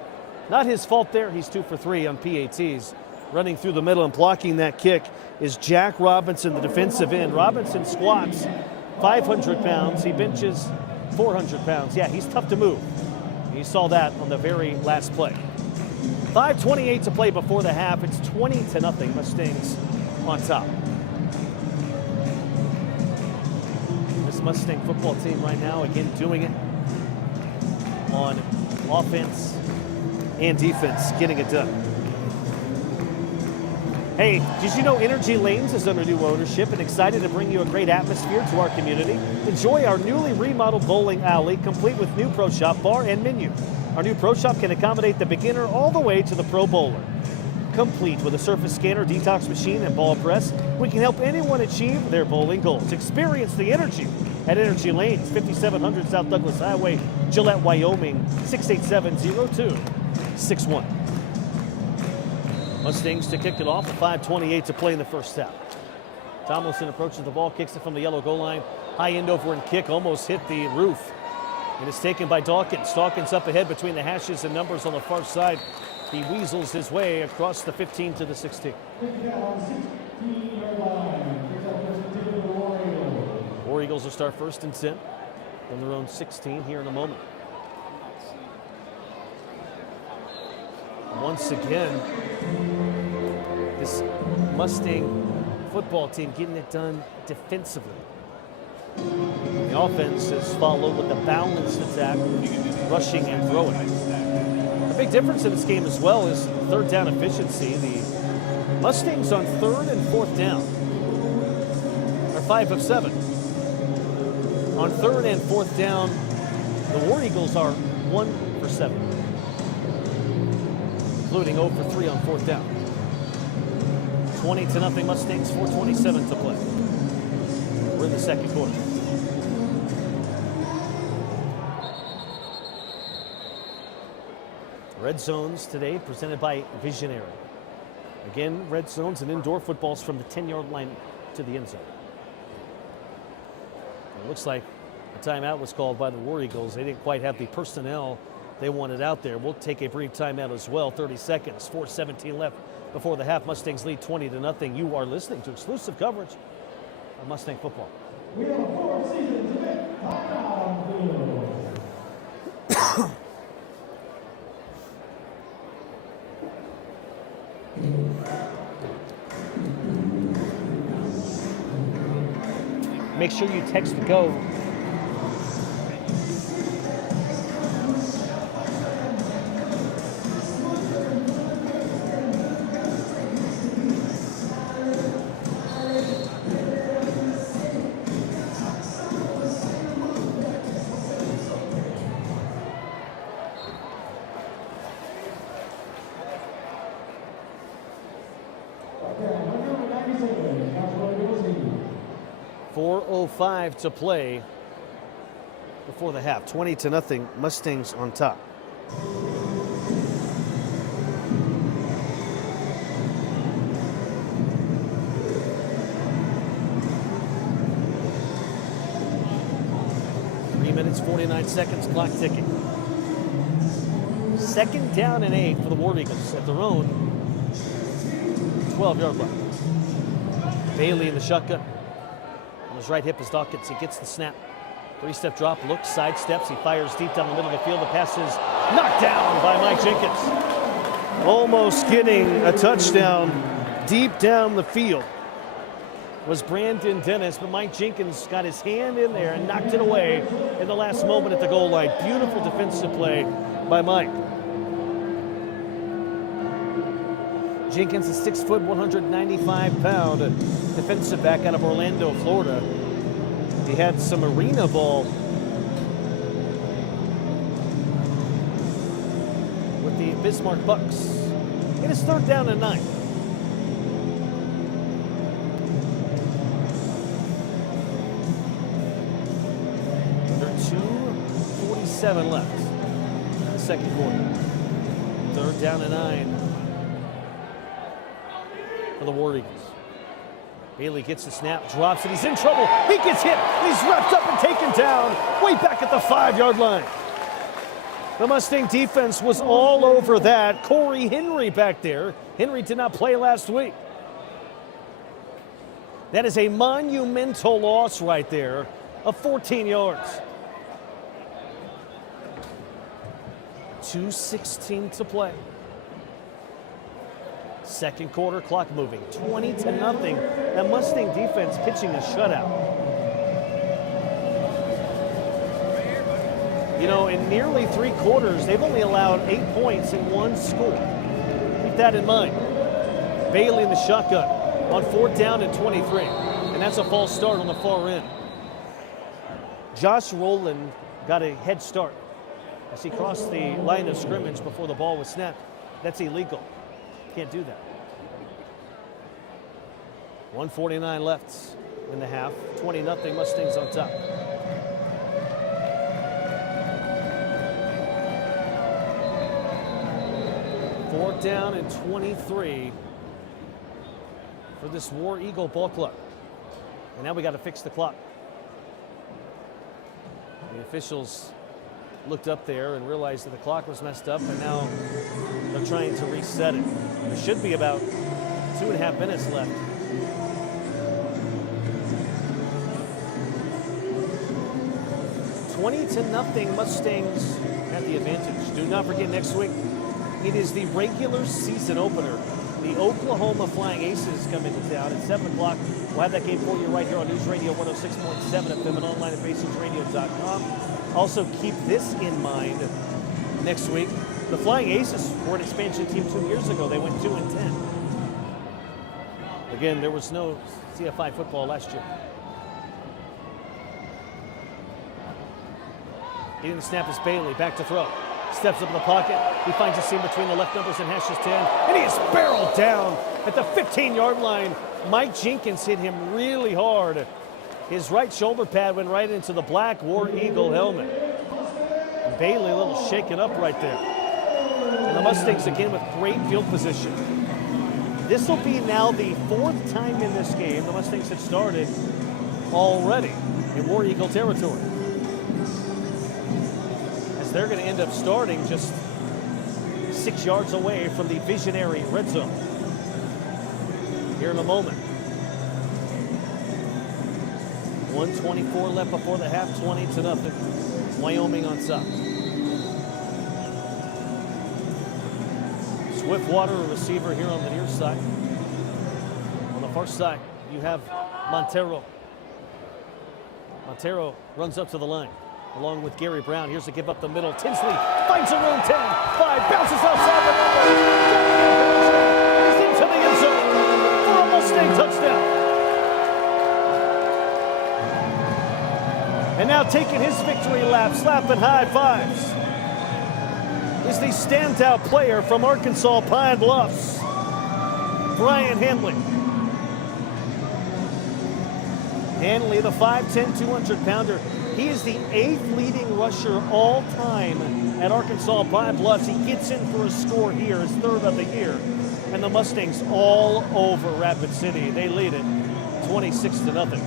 not his fault there. He's 2 for 3 on PATs. Running through the middle and blocking that kick is Jack Robinson, the defensive end. Robinson squats 500 pounds. He benches 400 pounds. Yeah, he's tough to move. You saw that on the very last play. 5:28 to play before the half. It's 20-0. Mustangs on top. This Mustang football team right now, again, doing it on offense and defense, getting it done. Hey, did you know Energy Lanes is under new ownership and excited to bring you a great atmosphere to our community? Enjoy our newly remodeled bowling alley, complete with new Pro Shop bar and menu. Our new Pro Shop can accommodate the beginner all the way to the pro bowler. Complete with a surface scanner, detox machine, and ball press, we can help anyone achieve their bowling goals. Experience the energy at Energy Lanes, 5700 South Douglas Highway, Gillette, Wyoming, 687-0261. Mustangs to kick it off at 5:28 to play in the first half. Tomlinson approaches the ball, kicks it from the yellow goal line. High end over and kick, almost hit the roof. And it's taken by Dawkins. Dawkins up ahead between the hashes and numbers on the far side. He weasels his way across the 15 to the 16. War Eagles will start 1st and 10 from their own 16 here in a moment. Once again, this Mustang football team getting it done defensively. The offense is followed with a balanced attack, rushing and throwing. A big difference in this game as well is third down efficiency. The Mustangs on third and fourth down are 5 of 7. On third and fourth down, the War Eagles are 1 for 7, including 0 for 3 on fourth down. 20-0 Mustangs, 4:27 to play. We're in the second quarter. Red zones today presented by Visionary. Again, red zones and indoor footballs from the 10-yard line to the end zone. It looks like a timeout was called by the War Eagles. They didn't quite have the personnel they wanted out there. We'll take a brief timeout as well. 30 seconds, 4:17 left before the half. Mustangs lead 20-0. You are listening to exclusive coverage of Mustang football. We have 4 seasons of it. Make sure you text GO. .05 to play before the half. 20-0, Mustangs on top. Three minutes, 49 seconds, clock ticking. Second down and 8 for the War Eagles at their own 12-yard line. Bailey in the shotgun. On his right hip is Dawkins. He gets the snap. Three-step drop, looks, sidesteps. He fires deep down the middle of the field. The pass is knocked down by Mike Jenkins. Almost getting a touchdown deep down the field was Brandon Dennis, but Mike Jenkins got his hand in there and knocked it away in the last moment at the goal line. Beautiful defensive play by Mike. Jenkins is 6 foot, 195-pound defensive back out of Orlando, Florida. He had some arena ball with the Bismarck Bucks. It is third down and 9. Under 2:47 left in the second quarter. Third down and 9. For the War Eagles. Bailey gets the snap, drops it, he's in trouble, he gets hit, he's wrapped up and taken down way back at the 5-yard line. The Mustang defense was all over that. Corey Henry back there. Henry did not play last week. That is a monumental loss right there of 14 yards. 2:16 to play. Second quarter, clock moving, 20-0. That Mustang defense pitching a shutout. You know, in nearly 3 quarters, they've only allowed 8 points in one score. Keep that in mind. Bailey in the shotgun on 4th down and 23. And that's a false start on the far end. Josh Rowland got a head start as he crossed the line of scrimmage before the ball was snapped. That's illegal. Can't do that. 1:49 left in the half. 20-0 Mustangs on top. Fourth down and 23 for this War Eagle ball club. And now we got to fix the clock. The officials looked up there and realized that the clock was messed up, and now they're trying to reset it. There should be about 2.5 minutes left. $20-0 Mustangs have the advantage. Do not forget, next week it is the regular season opener The Oklahoma Flying Aces come into town at 7 o'clock. We'll have that game for you right here on News Radio 106.7 FM and online at BasixRadio.com. Also, keep this in mind next week. The Flying Aces were an expansion team 2 years ago. They went 2-10. Again, there was no CFI football last year. Getting the snap is Bailey, back to throw. Steps up in the pocket. He finds a seam between the left numbers and hashes 10. And he is barreled down at the 15-yard line. Mike Jenkins hit him really hard. His right shoulder pad went right into the black War Eagle helmet. And Bailey a little shaken up right there. And the Mustangs again with great field position. This will be now the 4th time in this game the Mustangs have started already in War Eagle territory. They're going to end up starting just 6 yards away from the visionary red zone. Here in a moment. 1:24 left before the half, 20-0. Wyoming on top. Swiftwater, a receiver here on the near side. On the far side, you have Montero. Montero runs up to the line, along with Gary Brown. Here's a give up the middle. Tinsley finds a room, 10, 5, bounces outside the number. He's into the end zone for a Mustang touchdown. And now taking his victory lap, slapping high fives, is the standout player from Arkansas Pine Bluffs, Brian Hanley. Hanley, the 5'10", 200-pounder. He is the 8th leading rusher all time at Arkansas Pine Bluffs. He gets in for a score here, his 3rd of the year. And the Mustangs all over Rapid City. They lead it 26-0.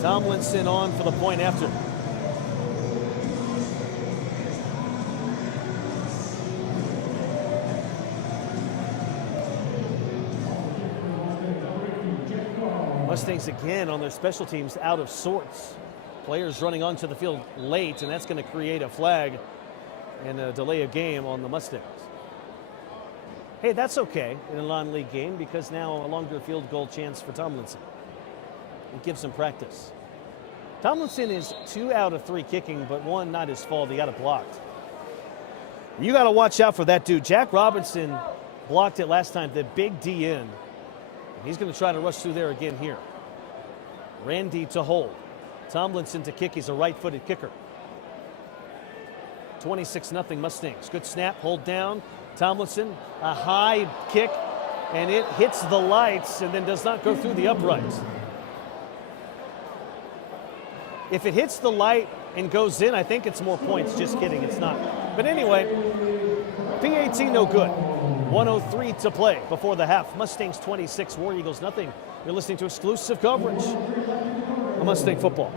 Tomlinson on for the point after. Mustangs again on their special teams out of sorts. Players running onto the field late, and that's going to create a flag and a delay of game on the Mustangs. Hey, that's okay in a non-league game because now a longer field goal chance for Tomlinson. It gives him practice. Tomlinson is 2 out of 3 kicking, but 1 not his fault. He got it blocked. You got to watch out for that dude. Jack Robinson blocked it last time, the big DN. He's going to try to rush through there again here. Randy to hold. Tomlinson to kick. He's a right-footed kicker. 26-0 Mustangs. Good snap, hold down. Tomlinson, a high kick, and it hits the lights and then does not go through the uprights. If it hits the light and goes in, I think it's more points. Just kidding, it's not. But anyway, PAT no good. 1:03 to play before the half. Mustangs 26, War Eagles nothing. You're listening to exclusive coverage of Mustang football.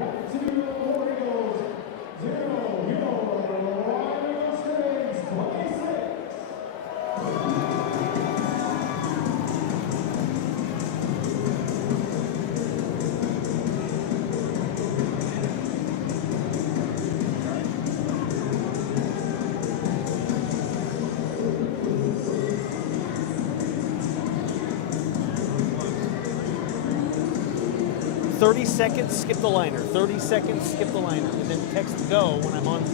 30 seconds, skip the liner. 30 seconds, skip the liner. And then text go when I'm on these.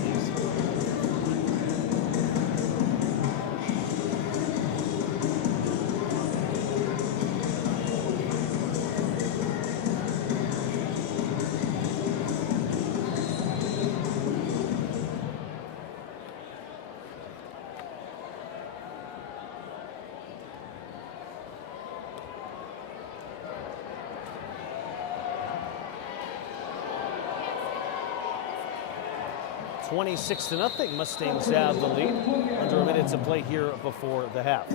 (26-0). Mustangs have the lead. Under a minute to play here before the half.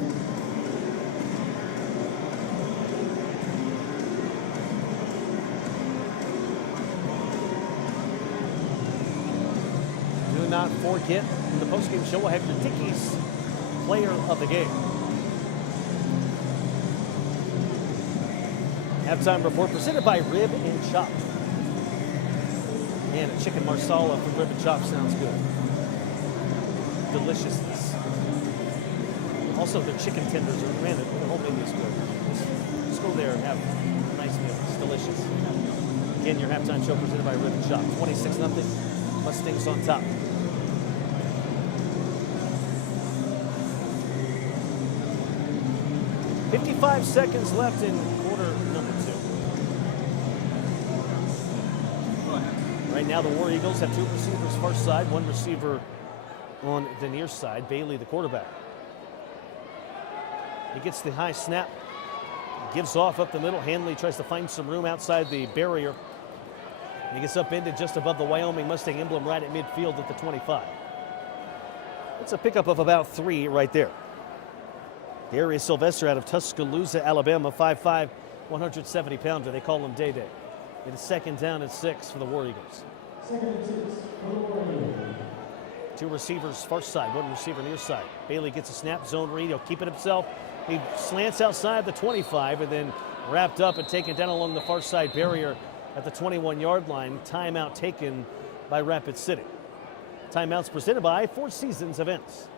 Do not forget, in the postgame show, we'll have your Dickies player of the game. Halftime report presented by Rib and Chop. Man, a chicken marsala from Rib and Chop sounds good. Deliciousness. Also, their chicken tenders are granted. The whole menu is good. Just go there and have a nice meal. It's delicious. Again, your halftime show presented by Ribbon Shop. 26-0. Mustangs on top. "55 seconds left in quarter number 2. Right now, the War Eagles have 2 receivers far side, 1 receiver on the near side. Bailey, the quarterback. He gets the high snap, gives off up the middle. Hanley tries to find some room outside the barrier. He gets upended just above the Wyoming Mustang emblem right at midfield at the 25. It's a pickup of about 3 right there. Darius Sylvester out of Tuscaloosa, Alabama, 5'5", 170-pounder. They call him Day Day. It is 2nd down and 6 for the War Eagles. 2nd and 6 for the War Eagles. 2 receivers far side, 1 receiver near side. Bailey gets a snap, zone read. He'll keep it himself. He slants outside the 25 and then wrapped up and taken down along the far side barrier at the 21-yard line. Timeout taken by Rapid City. Timeouts presented by Four Seasons Events.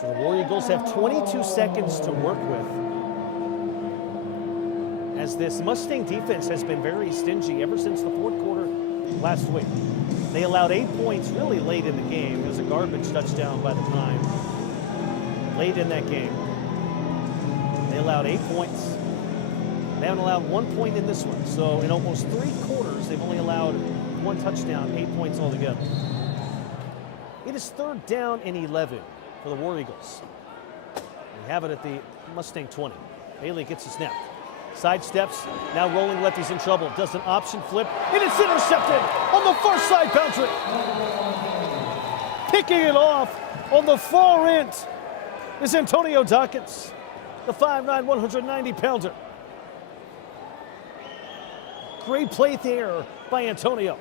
So the War Eagles have 22 seconds to work with, as this Mustang defense has been very stingy ever since the 4th quarter last week. They allowed 8 points really late in the game. It was a garbage touchdown by the time. Late in that game, they allowed 8 points. They haven't allowed 1 point in this one. So in almost 3 quarters, they've only allowed 1 touchdown, 8 points altogether. It is 3rd down and 11 for the War Eagles. We have it at the Mustang 20. Bailey gets a snap. Sidesteps, now rolling left, he's in trouble. Does an option flip, and it's intercepted on the far side boundary. Picking it off on the far end is Antonio Dawkins, the 5'9", 190-pounder. Great play there by Antonio.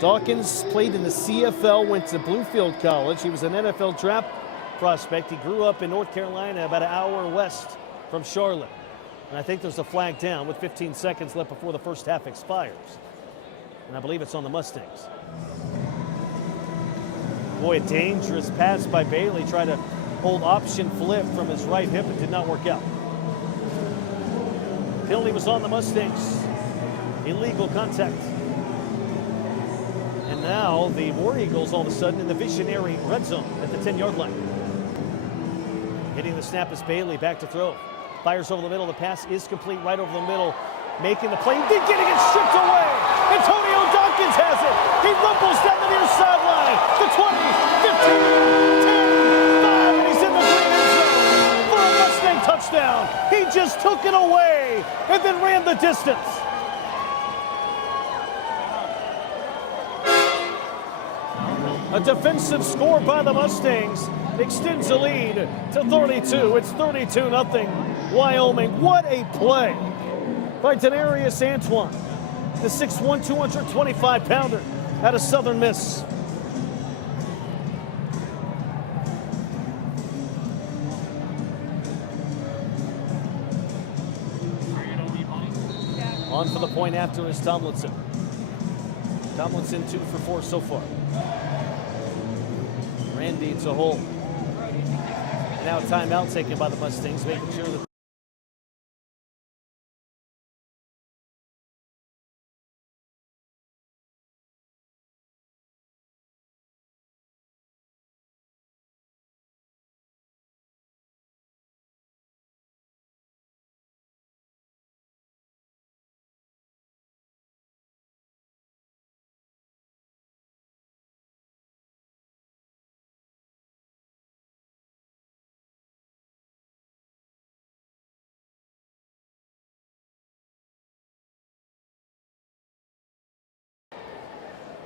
Dawkins played in the CFL, went to Bluefield College. He was an NFL draft prospect. He grew up in North Carolina, about an hour west from Charlotte. And I think there's a flag down with 15 seconds left before the first half expires. And I believe it's on the Mustangs. Boy, a dangerous pass by Bailey. Tried to hold option flip from his right hip. It did not work out. Penalty was on the Mustangs. Illegal contact. And now the War Eagles all of a sudden in the visionary red zone at the 10-yard line. Hitting the snap is Bailey, back to throw. Fires over the middle, the pass is complete right over the middle. Making the play, then getting it stripped away. Antonio Dawkins has it. He rumbles down the near sideline. The 20, 15, 10, 5, and he's in the green end zone for a Mustang touchdown. He just took it away and then ran the distance. A defensive score by the Mustangs extends the lead to 32. It's 32-0 Wyoming. What a play by Denarius Antoine, the 6'1", 225-pounder out of Southern Miss. On for the point after is Tomlinson. Tomlinson 2 for 4 so far. Randy to hold. Now timeout taken by the Mustangs, making sure that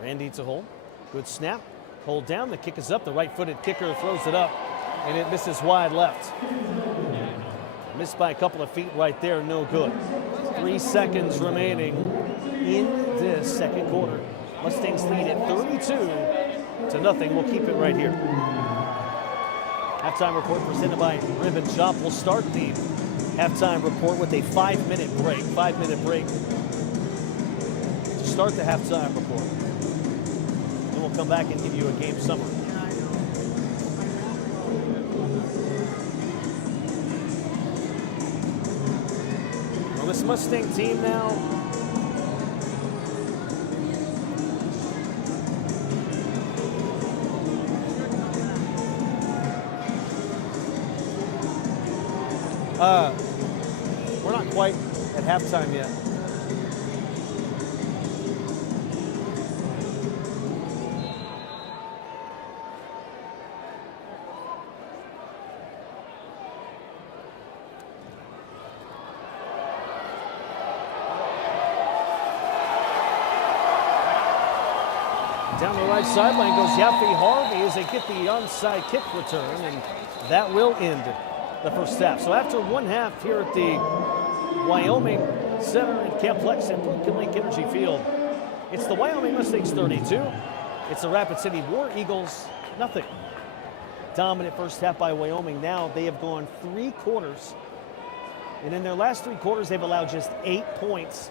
Randy to hold. Good snap. Hold down. The kick is up. The right-footed kicker throws it up, and it misses wide left. Missed by a couple of feet right there. No good. 3 seconds remaining in this second quarter. Mustangs lead at 32-0. We'll keep it right here. Halftime report presented by Ribbon Shop. We'll start the halftime report with a 5-minute break. 5-minute break to start the halftime report. We'll they'll come back and give you a game summary. Well, this Mustang team now, we're not quite at halftime yet. Down the right sideline goes Yaffe Harvey as they get the onside kick return, and that will end the first half. So after one half here at the Wyoming Center and Camplex at Broken Lake Energy Field, it's the Wyoming Mustangs 32. It's the Rapid City War Eagles nothing. Dominant first half by Wyoming. Now they have gone 3 quarters, and in their last 3 quarters they've allowed just 8 points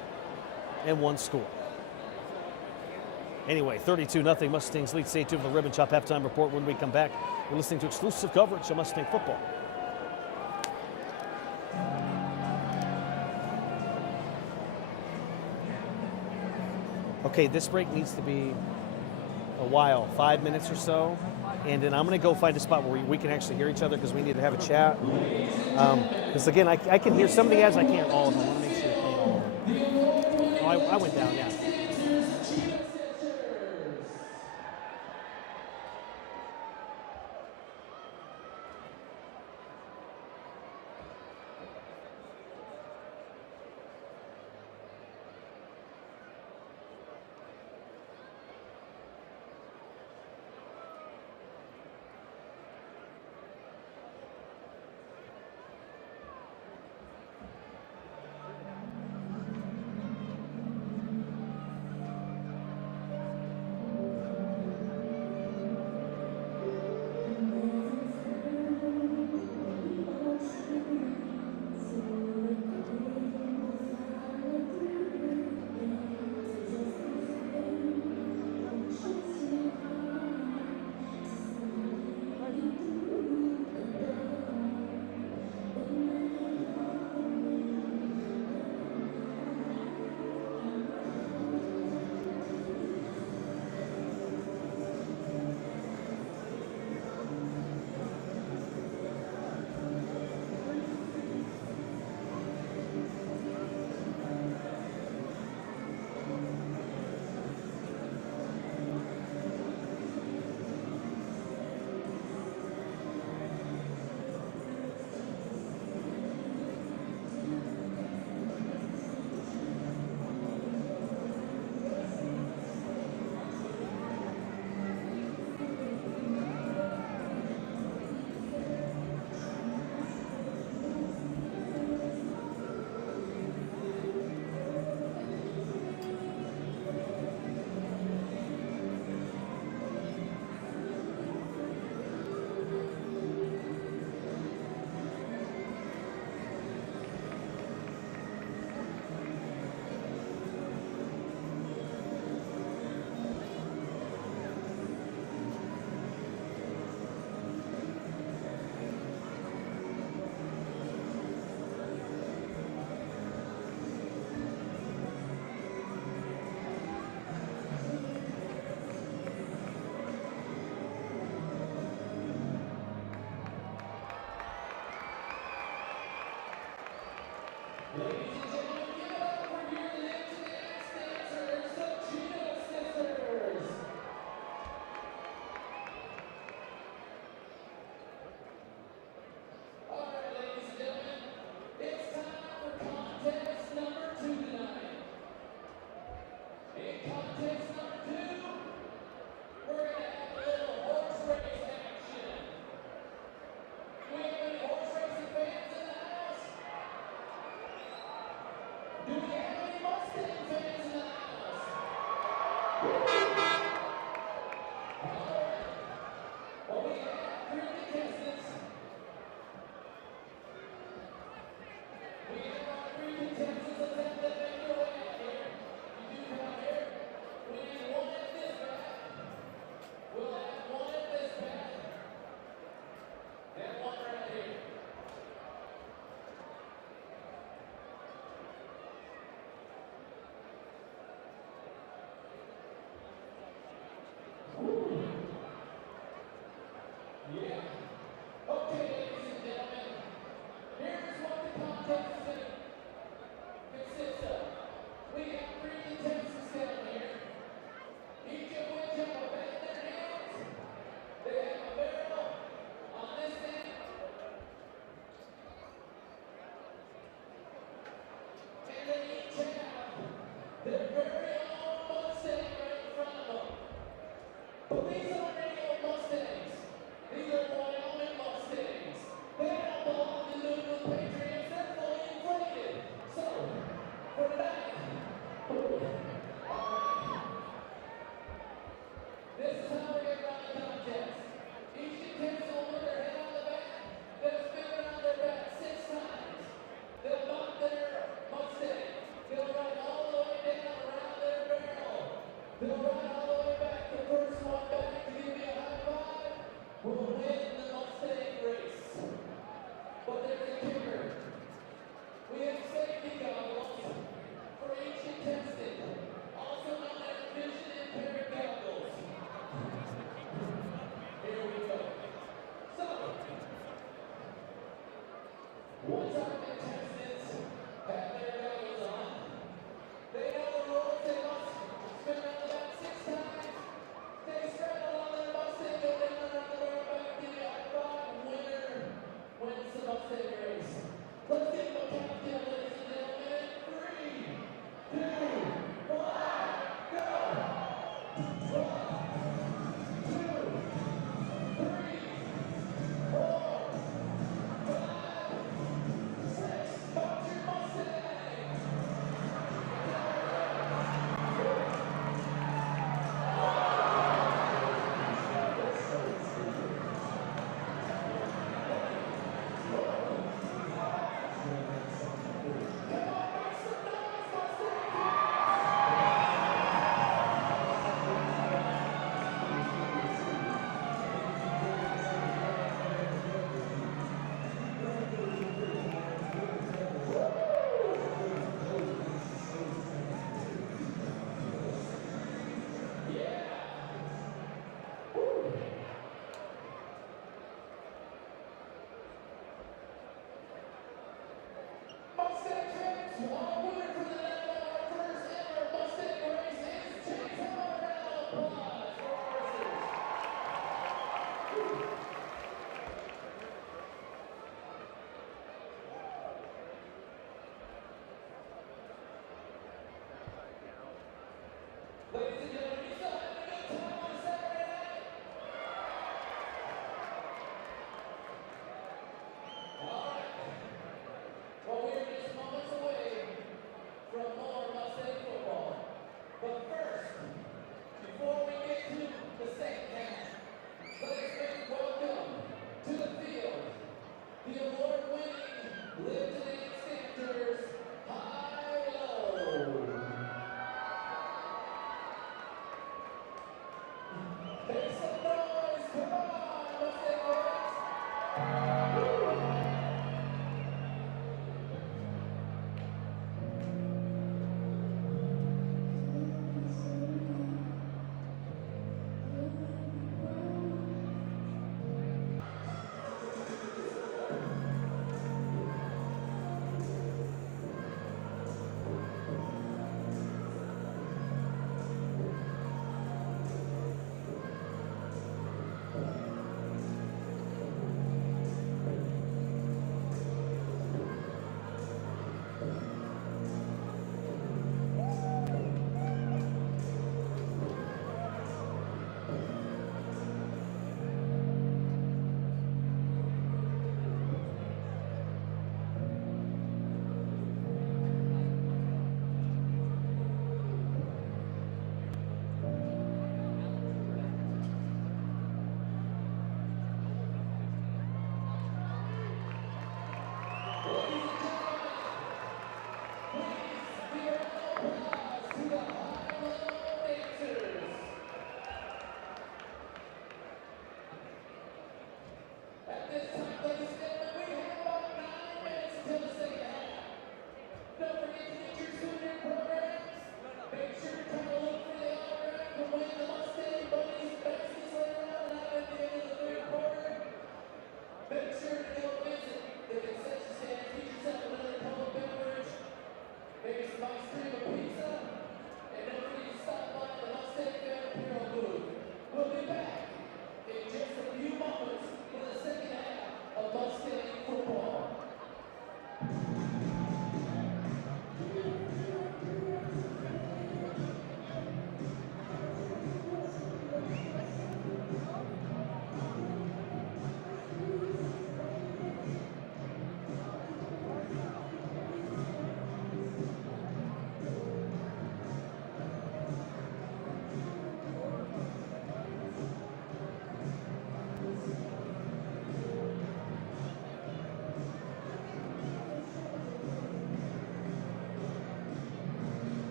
and 1 score. Anyway, 32-0 Mustangs lead. Stay tuned for the Ribbon Chop halftime report when we come back. You're listening to exclusive coverage of Mustang football. Okay, this break needs to be a while, 5 minutes or so. And then I'm going to go find a spot where we can actually hear each other because we need to have a chat. Because again, I can hear some of the ads, I can't all of them. I want to make sure you're playing all of them. Oh, I went down, yeah.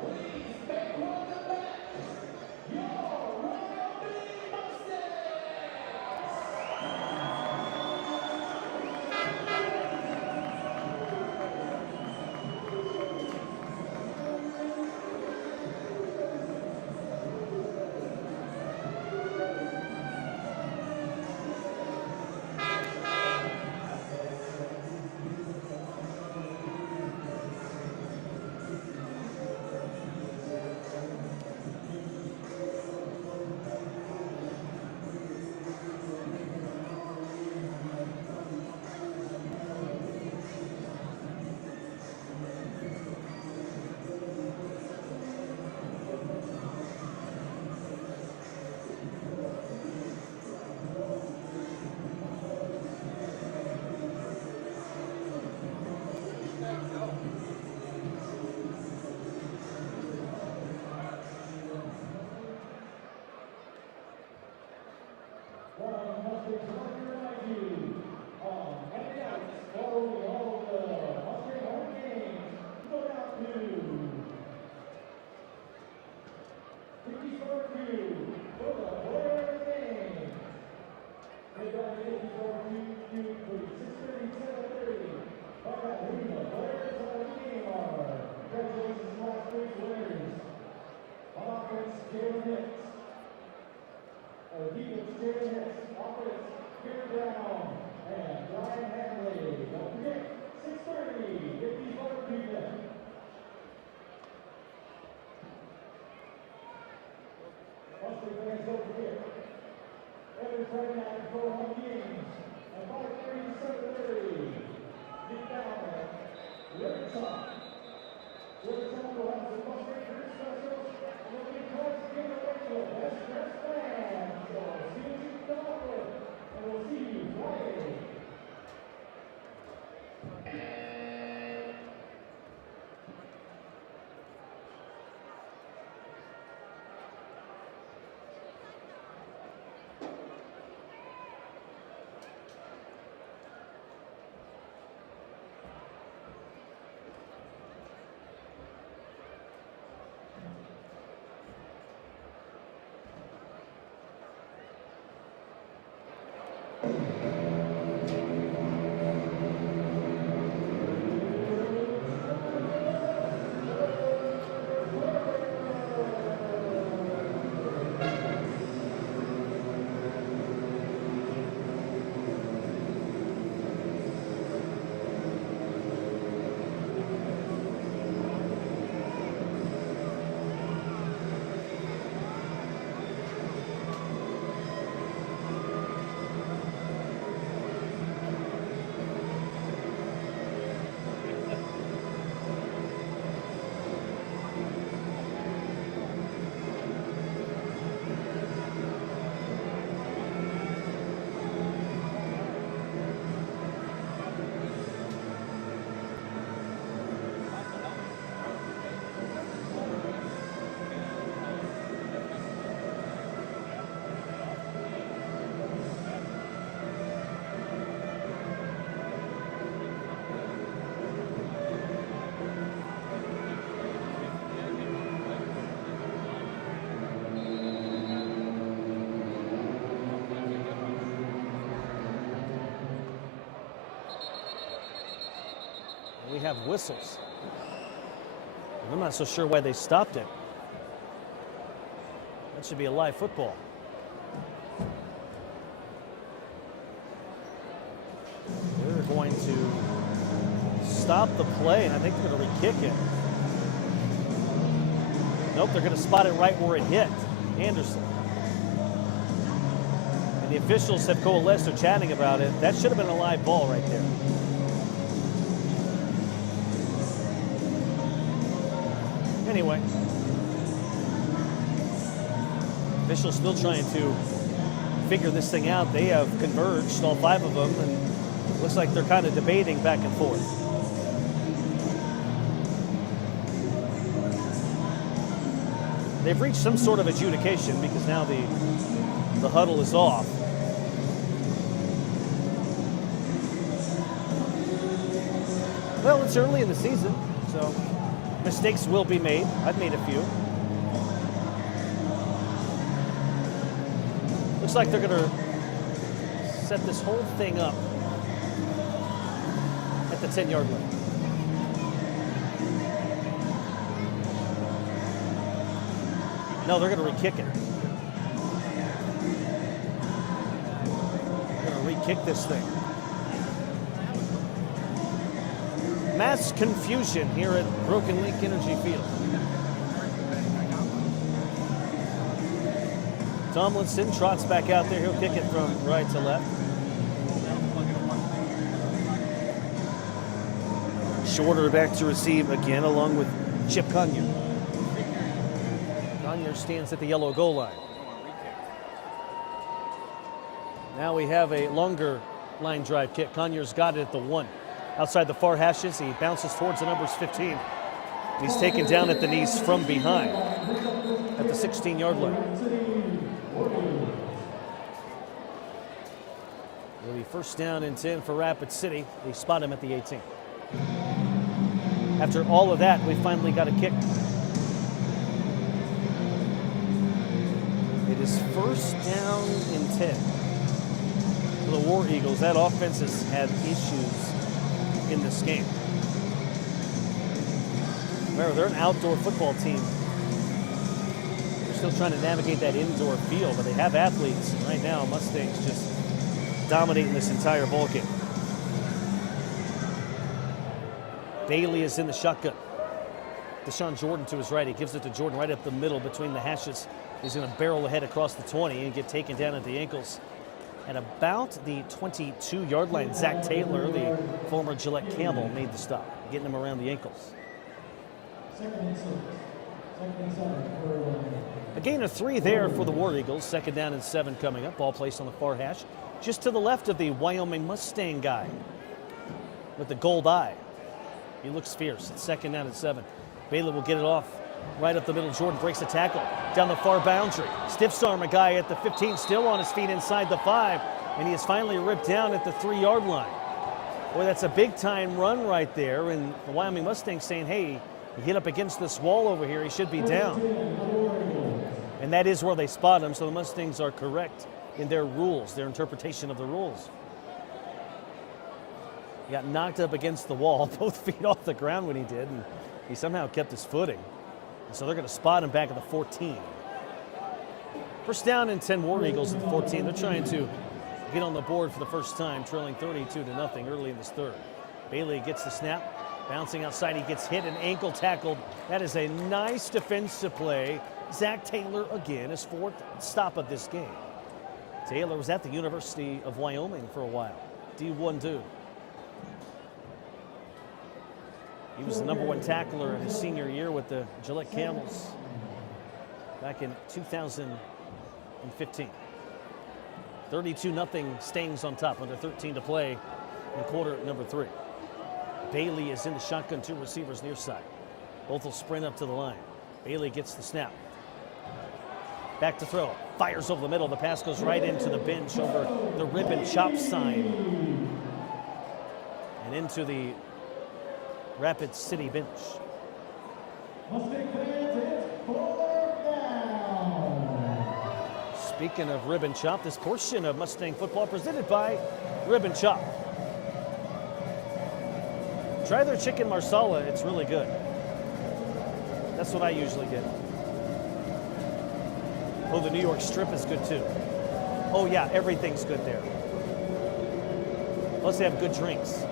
Please make welcome back your Wyoming Mustangs. We have whistles. I'm not so sure why they stopped it. That should be a live football. They're going to stop the play, and I think they're going to re-kick it. Nope, they're going to spot it right where it hit Anderson. And the officials have coalesced, they're chatting about it. That should have been a live ball right there. Anyway, officials still trying to figure this thing out. They have converged, all five of them, and looks like they're kind of debating back and forth. They've reached some sort of adjudication because now the huddle is off. Well, it's early in the season, so Mistakes will be made. I've made a few. Looks like they're going to set this whole thing up at the 10-yard line. No, they're going to re-kick it. They're going to re-kick this thing. Mass confusion here at Broken Link Energy Field. Tomlinson trots back out there. He'll kick it from right to left. Shorter back to receive again, along with Chip Conyer. Conyer stands at the yellow goal line. Now we have a longer line drive kick. Conyer's got it at the 1. Outside the far hashes, he bounces towards the numbers 15. He's taken down at the knees from behind at the 16-yard line. It'll be first down and 10 for Rapid City. They spot him at the 18. After all of that, we finally got a kick. It is first down and 10 for the War Eagles. That offense has had issues in this game. Remember, they're an outdoor football team. They're still trying to navigate that indoor field, but they have athletes. And right now, Mustangs just dominating this entire ball game. Bailey is in the shotgun. Deshaun Jordan to his right. He gives it to Jordan right up the middle between the hashes. He's going to barrel ahead across the 20 and get taken down at the ankles. At about the 22-yard line, Zach Taylor, the former Gillette Campbell, made the stop, getting him around the ankles. A gain of 3 there for the War Eagles. Second down and 7 coming up. Ball placed on the far hash, just to the left of the Wyoming Mustang guy with the gold eye. He looks fierce. It's second down and 7. Bailey will get it off right up the middle. Jordan breaks the tackle down the far boundary. Stiffs arm a guy at the 15, still on his feet inside the 5, and he is finally ripped down at the 3-yard line. Boy, that's a big-time run right there, and the Wyoming Mustangs saying, hey, he hit up against this wall over here, he should be down. And that is where they spot him, so the Mustangs are correct in their rules, their interpretation of the rules. He got knocked up against the wall, both feet off the ground when he did, and he somehow kept his footing. And so they're going to spot him back at the 14. First down and 10 War Eagles at the 14. They're trying to get on the board for the first time, trailing 32-0 early in this third. Bailey gets the snap, bouncing outside. He gets hit and ankle tackled. That is a nice defensive play. Zach Taylor again, his 4th stop of this game. Taylor was at the University of Wyoming for a while, D1 dude. He was the #1 tackler in his senior year with the Gillette Camels back in 2015. 32-0 Stangs on top, under 13 to play in quarter number 3. Bailey is in the shotgun, 2 receivers near side. Both will sprint up to the line. Bailey gets the snap. Back to throw. Fires over the middle. The pass goes right into the bench over the rib and chop sign. And into the Rapid City bench. Speaking of Rib and Chop, this portion of Mustang football presented by Rib and Chop. Try their chicken marsala, it's really good. That's what I usually get. Oh, the New York strip is good too. Oh yeah, everything's good there. Plus they have good drinks.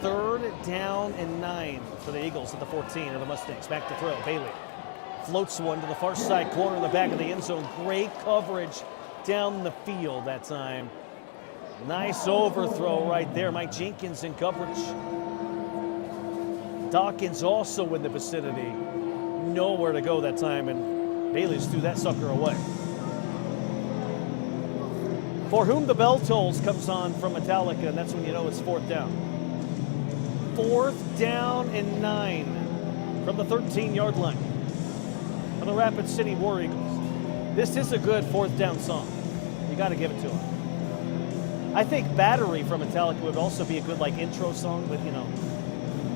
Third down and 9 for the Eagles at the 14 of the Mustangs. Back to throw. Bailey floats one to the far side corner in the back of the end zone. Great coverage down the field that time. Nice overthrow right there. Mike Jenkins in coverage. Dawkins also in the vicinity. Nowhere to go that time, and Bailey's threw that sucker away. For Whom the Bell Tolls comes on from Metallica, and that's when you know it's 4th down. 4th down and 9 from the 13-yard line for the Rapid City War Eagles. This is a good 4th down song. You got to give it to them. I think Battery from Metallica would also be a good like intro song, but you know,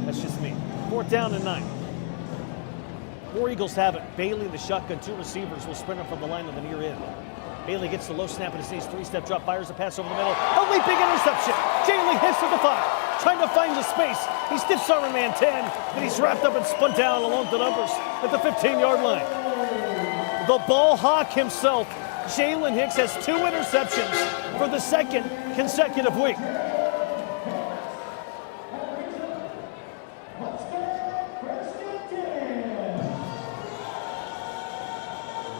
that's just me. 4th down and 9. War Eagles have it. Bailey in the shotgun. 2 receivers will sprint up from the line of the near end. Bailey gets the low snap at his knees. 3-step drop, fires a pass over the middle. A leaping interception. Jalen hits at the 5. Trying to find the space. He stiffs arm man 10. Then he's wrapped up and spun down along the numbers at the 15-yard line. The ball hawk himself, Jalen Hicks, has 2 interceptions for the 2nd consecutive week.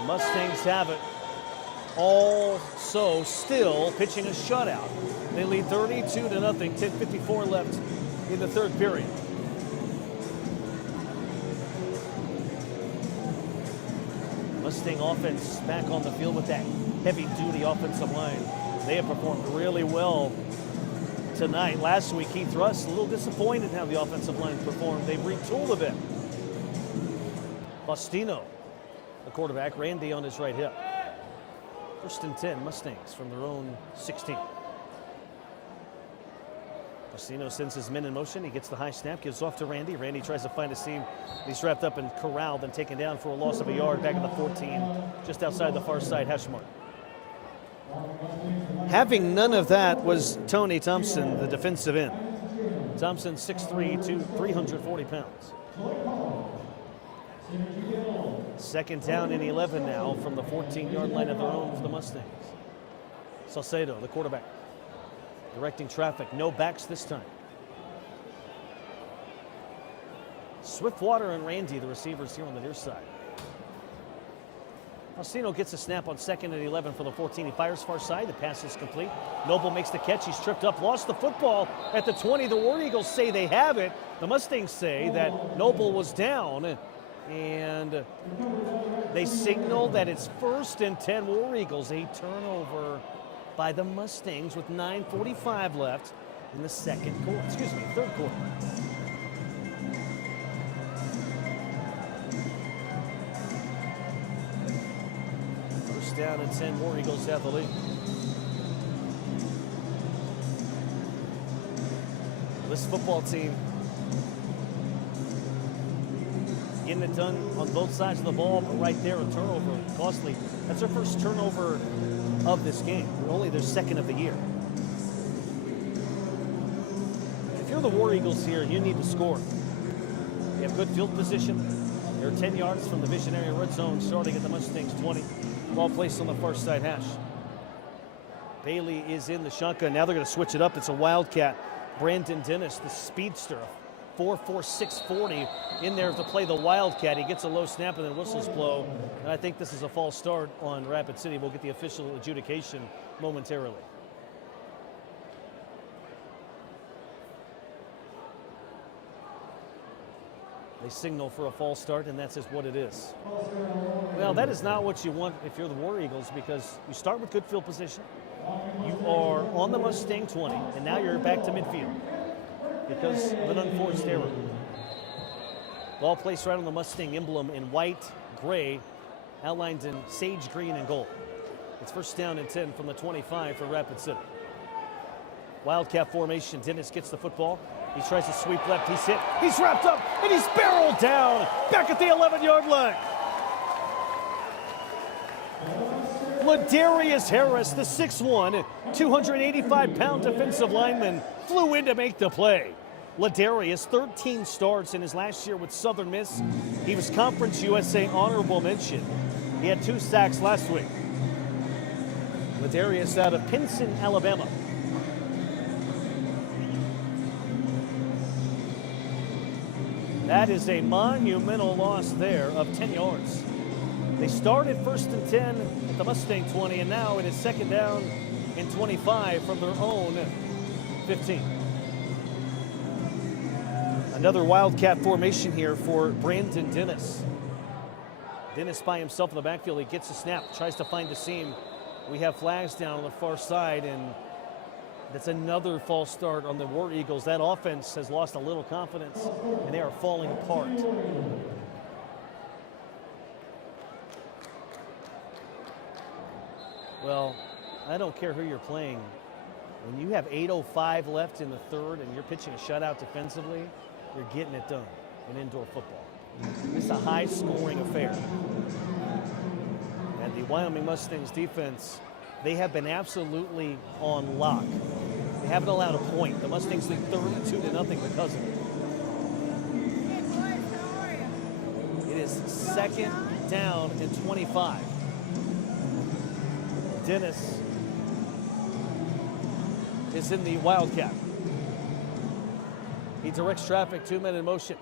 Mustangs have it. Also still pitching a shutout. They lead 32-0, 10:54 left in the 3rd period. Mustang offense back on the field with that heavy-duty offensive line. They have performed really well tonight. Last week, Keith Russ a little disappointed how the offensive line performed. They've retooled a bit. Faustino, the quarterback, Randy on his right hip. 1st and 10, Mustangs from their own 16. Faustino sends his men in motion. He gets the high snap, gives off to Randy. Randy tries to find a seam. He's wrapped up and corralled and taken down for a loss of a yard back at the 14, just outside the far side hash mark. Having none of that was Tony Thompson, the defensive end. Thompson, 6'3", 340 pounds. 2nd down and 11 now from the 14-yard line of their own for the Mustangs. Salcedo, the quarterback, directing traffic. No backs this time. Swiftwater and Randy, the receivers here on the near side. Faustino gets a snap on 2nd and 11 for the 14. He fires far side. The pass is complete. Noble makes the catch. He's tripped up, lost the football at the 20. The War Eagles say they have it. The Mustangs say that Noble was down. And they signal that it's 1st and 10 War Eagles. A turnover by the Mustangs with 9:45 left in the 3rd quarter. 1st down and 10, War Eagles have the lead. This football team getting it done on both sides of the ball, but right there, a turnover, costly. That's their 1st turnover of this game. Only their 2nd of the year. If you're the War Eagles here, you need to score. You have good field position. You're 10 yards from the visionary red zone, starting at the Mustangs 20. Ball placed on the far side hash. Bailey is in the shotgun. Now they're going to switch it up. It's a Wildcat. Brandon Dennis, the speedster, 4.46 640 in there to play the Wildcat. He gets a low snap and then whistles blow. And I think this is a false start on Rapid City. We'll get the official adjudication momentarily. They signal for a false start, and that's just what it is. Well, that is not what you want if you're the War Eagles, because you start with good field position. You are on the Mustang 20, and now you're back to midfield because of an unforced error. Ball placed right on the Mustang emblem in white, gray, outlined in sage green and gold. It's 1st down and 10 from the 25 for Rapid City. Wildcat formation. Dennis gets the football. He tries to sweep left. He's hit. He's wrapped up, and he's barreled down back at the 11-yard line. Ladarius Harris, the 6'1", 285-pound defensive lineman, flew in to make the play. Ladarius, 13 starts in his last year with Southern Miss. He was Conference USA honorable mention. He had 2 sacks last week. Ladarius out of Pinson, Alabama. That is a monumental loss there of 10 yards. They started 1st and 10 at the Mustang 20, and now it is 2nd down and 25 from their own 15. Another Wildcat formation here for Brandon Dennis. Dennis by himself in the backfield. He gets a snap, tries to find the seam. We have flags down on the far side, and that's another false start on the War Eagles. That offense has lost a little confidence, and they are falling apart. Well, I don't care who you're playing. When you have 8:05 left in the third and you're pitching a shutout defensively, you're getting it done in indoor football. It's a high-scoring affair. And the Wyoming Mustangs defense, they have been absolutely on lock. They haven't allowed a point. The Mustangs lead 32-0 because of it. It is second down and 25. Dennis is in the Wildcat. He directs traffic, 2 men in motion.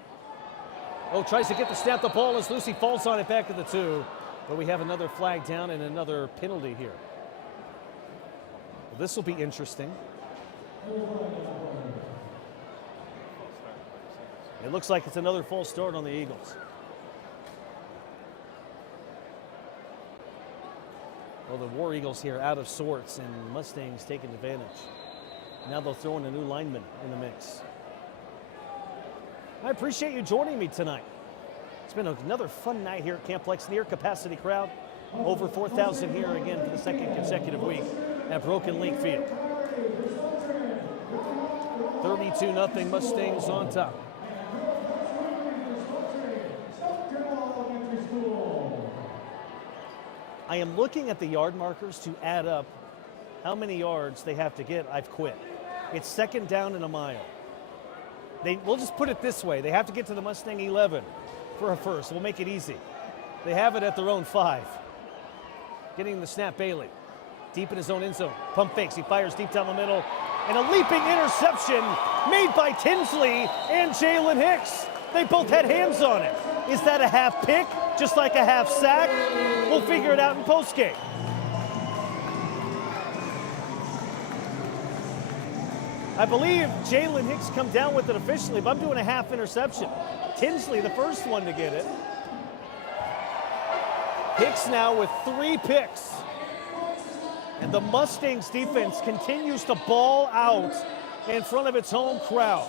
Oh, tries to get the snap. The ball is loose. He falls on it back to the 2. But we have another flag down and another penalty here. Well, this will be interesting. It looks like it's another false start on the Eagles. Well, the War Eagles here out of sorts, and Mustangs taking advantage. Now they'll throw in a new lineman in the mix. I appreciate you joining me tonight. It's been another fun night here at Camplex. Near capacity crowd. Over 4,000 here again for the second consecutive week at Broken Link Field. 32-0 Mustangs on top. I am looking at the yard markers to add up how many yards they have to get. I've quit. It's second down and a mile. We'll just put it this way. They have to get to the Mustang 11 for a first. We'll make it easy. They have it at their own 5. Getting the snap, Bailey. Deep in his own end zone. Pump fakes. He fires deep down the middle. And a leaping interception made by Tinsley and Jalen Hicks. They both had hands on it. Is that a half pick? Just like a half sack? We'll figure it out in postgame. I believe Jalen Hicks come down with it officially, but I'm doing a half interception. Tinsley, the first one to get it. Hicks now with 3 picks. And the Mustangs defense continues to ball out in front of its home crowd.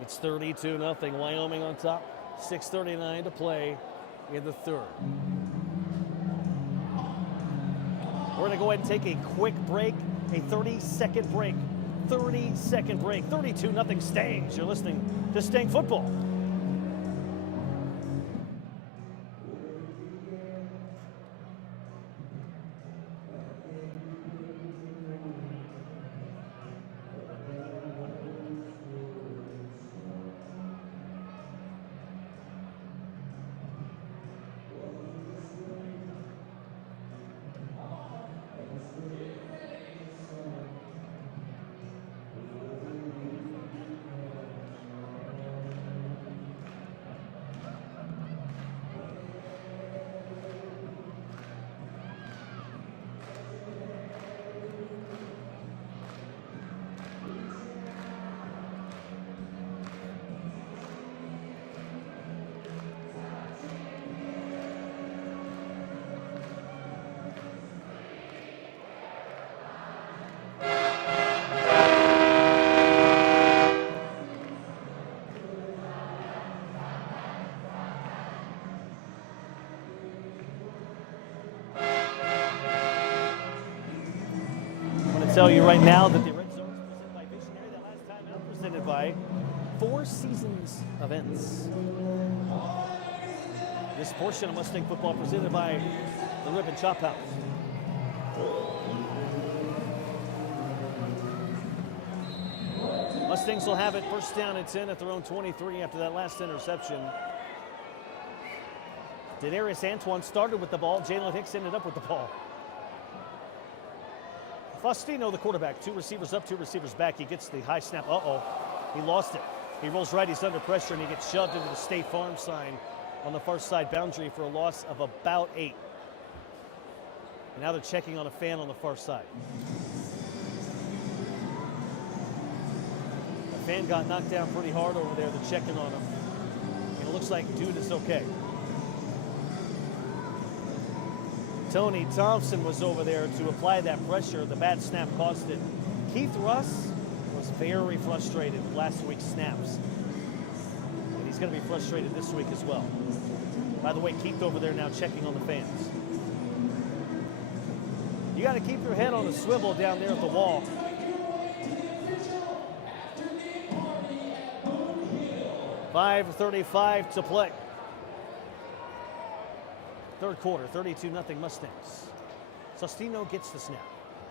It's 32-0, Wyoming on top. 6:39 to play in the third. We're going to go ahead and take a quick break, a 30-second break. 30-second break. 32-0 Stangs. You're listening to Stang Football. Tell you right now that the Red Zone is presented by Visionary. That last time out presented by Four Seasons Events. This portion of Mustang Football presented by the Ribbon Chop House. Mustangs will have it first down and 10 at their own 23 after that last interception. Denarius Antoine started with the ball. Jalen Hicks ended up with the ball. Faustino, the quarterback, 2 receivers up, 2 receivers back. He gets the high snap. Uh-oh, he lost it. He rolls right, he's under pressure, and he gets shoved into the State Farm sign on the far side boundary for a loss of about 8. And now they're checking on a fan on the far side. The fan got knocked down pretty hard over there. They're checking on him. And it looks like dude is okay. Tony Thompson was over there to apply that pressure. The bad snap caused it. Keith Russ was very frustrated with last week's snaps. And he's going to be frustrated this week as well. By the way, Keith over there now checking on the fans. You got to keep your head on a swivel down there at the wall. 5:35 to play. Third quarter, 32-0 Mustangs. Sostino gets the snap.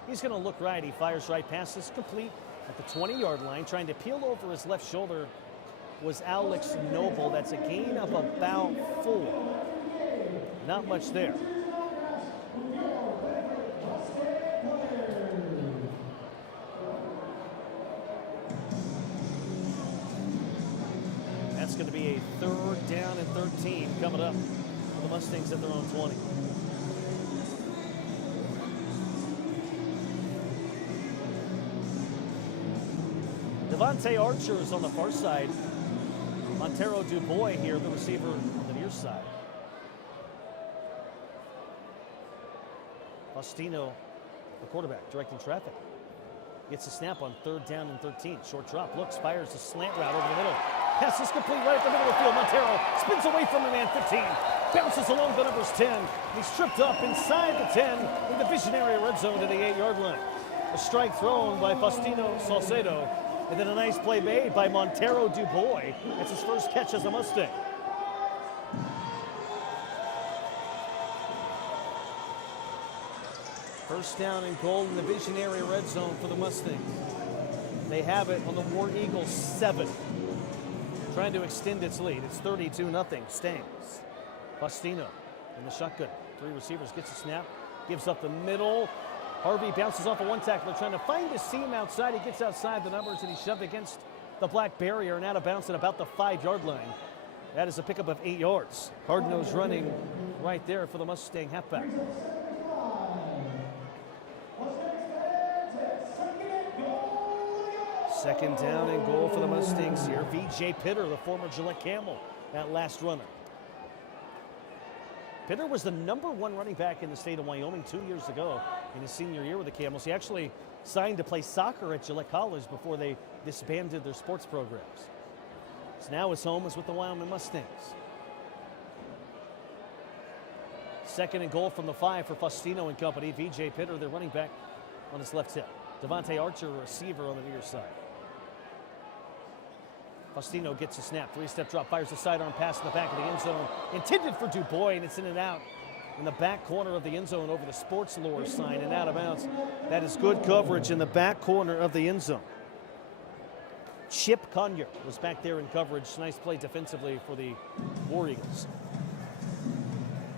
He's going to look right. He fires right past this, complete at the 20-yard line. Trying to peel over his left shoulder was Alex Noble. That's a gain of about 4. Not much there. That's going to be a 3rd down and 13 coming up for the Mustangs at their own 20. Devontae Archer is on the far side. Montero Dubois here, the receiver on the near side. Faustino, the quarterback, directing traffic. Gets a snap on 3rd down and 13. Short drop, looks, fires a slant route over the middle. Pass is complete right at the middle of the field. Montero spins away from the man, 15. Bounces along the numbers 10. He's tripped up inside the 10 in the visionary red zone to the 8-yard line. A strike thrown by Faustino Salcedo. And then a nice play made by Montero Dubois. That's his first catch as a Mustang. First down and goal in the visionary red zone for the Mustangs. They have it on the War Eagles 7. Trying to extend its lead. It's 32-0 Stangs. Faustino in the shotgun. 3 receivers, gets a snap, gives up the middle. Harvey bounces off of one tackler, trying to find a seam outside. He gets outside the numbers and he's shoved against the black barrier and out of bounds at about the 5-yard line. That is a pickup of 8 yards. Hard-nosed running right there for the Mustang halfback. Second down and goal for the Mustangs here. V.J. Pitter, the former Gillette Camel, that last runner. Pitter was the #1 running back in the state of Wyoming 2 years ago in his senior year with the Camels. He actually signed to play soccer at Gillette College before they disbanded their sports programs. So now his home is with the Wyoming Mustangs. Second and goal from the 5 for Faustino and company. V.J. Pitter, their running back, on his left hip. Devontae Archer, receiver on the near side. Faustino gets a snap, 3-step drop, fires a sidearm pass in the back of the end zone, intended for Dubois, and it's in and out in the back corner of the end zone over the sports lure sign and out of bounds. That is good coverage in the back corner of the end zone. Chip Conyer was back there in coverage. Nice play defensively for the War Eagles.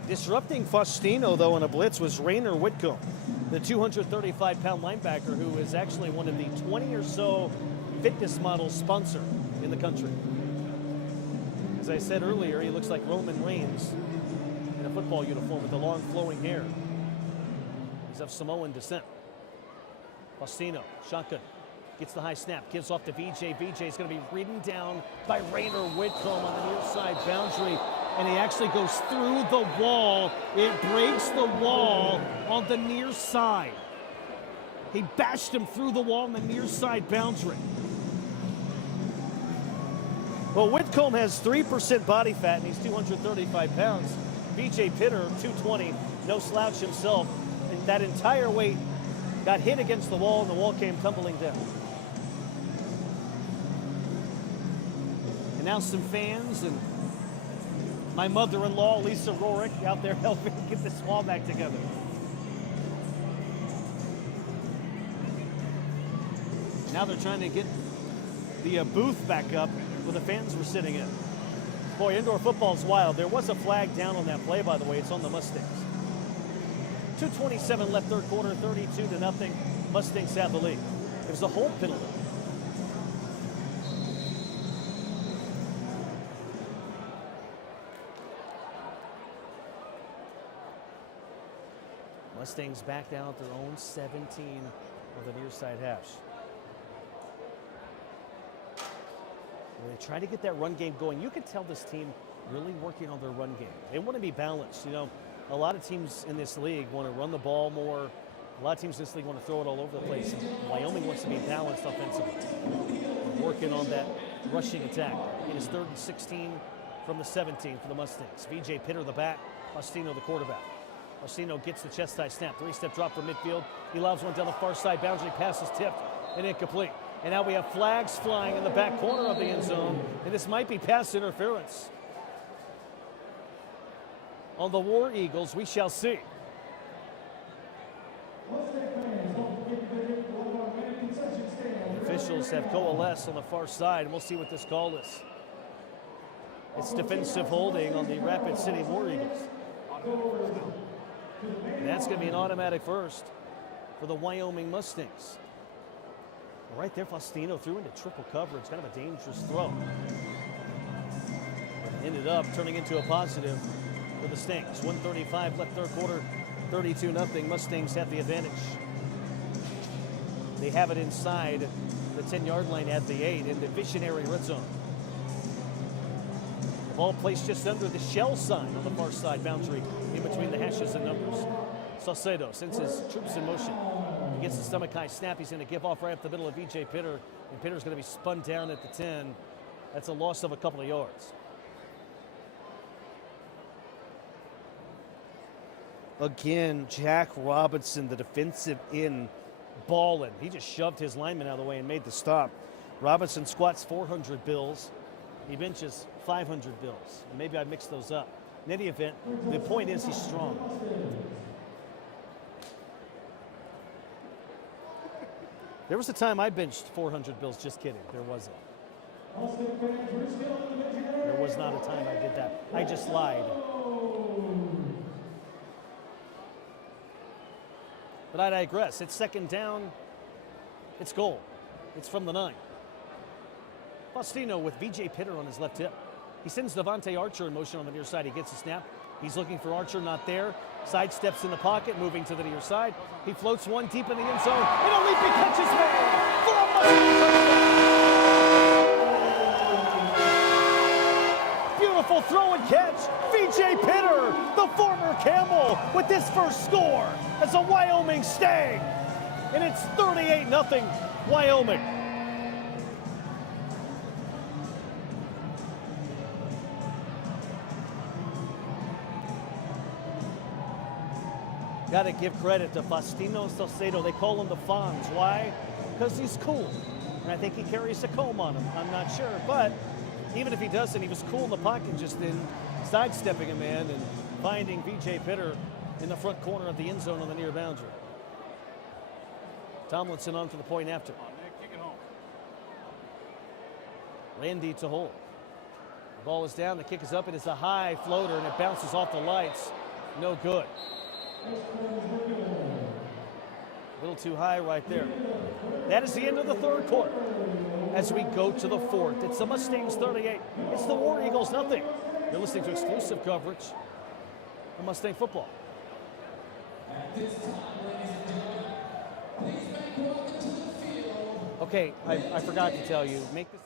Disrupting Faustino, though, in a blitz was Rainer Whitcomb, the 235-pound linebacker who is actually one of the 20 or so fitness models sponsored in the country. As I said earlier, he looks like Roman Reigns in a football uniform with the long flowing hair. He's of Samoan descent. Faustino, shotgun, gets the high snap, gives off to VJ. VJ is going to be ridden down by Rainer Whitcomb on the near side boundary, and he actually goes through the wall. It breaks the wall on the near side. He bashed him through the wall on the near side boundary. Well, Whitcomb has 3% body fat, and he's 235 pounds. B.J. Pitter, 220, no slouch himself. And that entire weight got hit against the wall, and the wall came tumbling down. And now some fans and my mother-in-law, Lisa Rorick, out there helping get this wall back together. Now they're trying to get the booth back up where the fans were sitting in. Boy, indoor football's wild. There was a flag down on that play, by the way. It's on the Mustangs. 2:27 left third quarter, 32-0. Mustangs have the lead. It was a hold penalty. Mustangs back down at their own 17 of the near side hash. They try to get that run game going. You can tell this team really working on their run game. They want to be balanced. You know, a lot of teams in this league want to run the ball more. A lot of teams in this league want to throw it all over the place. And Wyoming wants to be balanced offensively. Working on that rushing attack. It is 3rd and 16 from the 17 for the Mustangs. V.J. Pitter, the back. Faustino, the quarterback. Faustino gets the chest high snap. 3-step drop from midfield. He lobs one down the far side boundary. Pass is tipped and incomplete. And now we have flags flying in the back corner of the end zone. And this might be pass interference on the War Eagles. We shall see. The officials have coalesced on the far side, and we'll see what this call is. It's defensive holding on the Rapid City War Eagles. And that's going to be an automatic first for the Wyoming Mustangs. Right there, Faustino threw into triple coverage, kind of a dangerous throw. Ended up turning into a positive for the Stings. 1:35 left third quarter, 32-0. Mustangs have the advantage. They have it inside the 10-yard line at the 8 in the visionary red zone. The ball placed just under the shell sign on the far side boundary in between the hashes and numbers. Saucedo sends his troops in motion. He gets the stomach high snap. He's going to give off right up the middle of VJ Pitter, and Pitter's going to be spun down at the 10. That's a loss of a couple of yards. Again, Jack Robinson, the defensive end, balling. He just shoved his lineman out of the way and made the stop. Robinson squats 400 bills. He benches 500 bills. And maybe I mixed those up. In any event, the point is he's strong. There was a time I benched 400 bills. Just kidding. There wasn't. There was not a time I did that. I just lied. But I digress. It's second down. It's goal. It's from the 9. Faustino with VJ Pitter on his left hip. He sends Devontae Archer in motion on the near side. He gets a snap. He's looking for Archer, not there. Sidesteps in the pocket, moving to the near side. He floats one deep in the end zone. And a leaping catch is made for a Mustang touchdown. Beautiful throw and catch. VJ Pitter, the former Camel, with his first score as a Wyoming Stang. And it's 38-0 Wyoming. Got to give credit to Faustino Saucedo. They call him the Fonz. Why? Because he's cool. And I think he carries a comb on him. I'm not sure. But even if he doesn't, he was cool in the pocket just in sidestepping a man and finding VJ Pitter in the front corner of the end zone on the near boundary. Tomlinson on for the point after. Randy to hold. The ball is down. The kick is up. It is a high floater, and it bounces off the lights. No good. A little too high right there. That is the end of the third quarter. As we go to the fourth, it's the Mustangs 38. It's the War Eagles nothing. You're listening to exclusive coverage of Mustang football. At this time, ladies and gentlemen, please make welcome to the field. Okay, I forgot to tell you. Make this.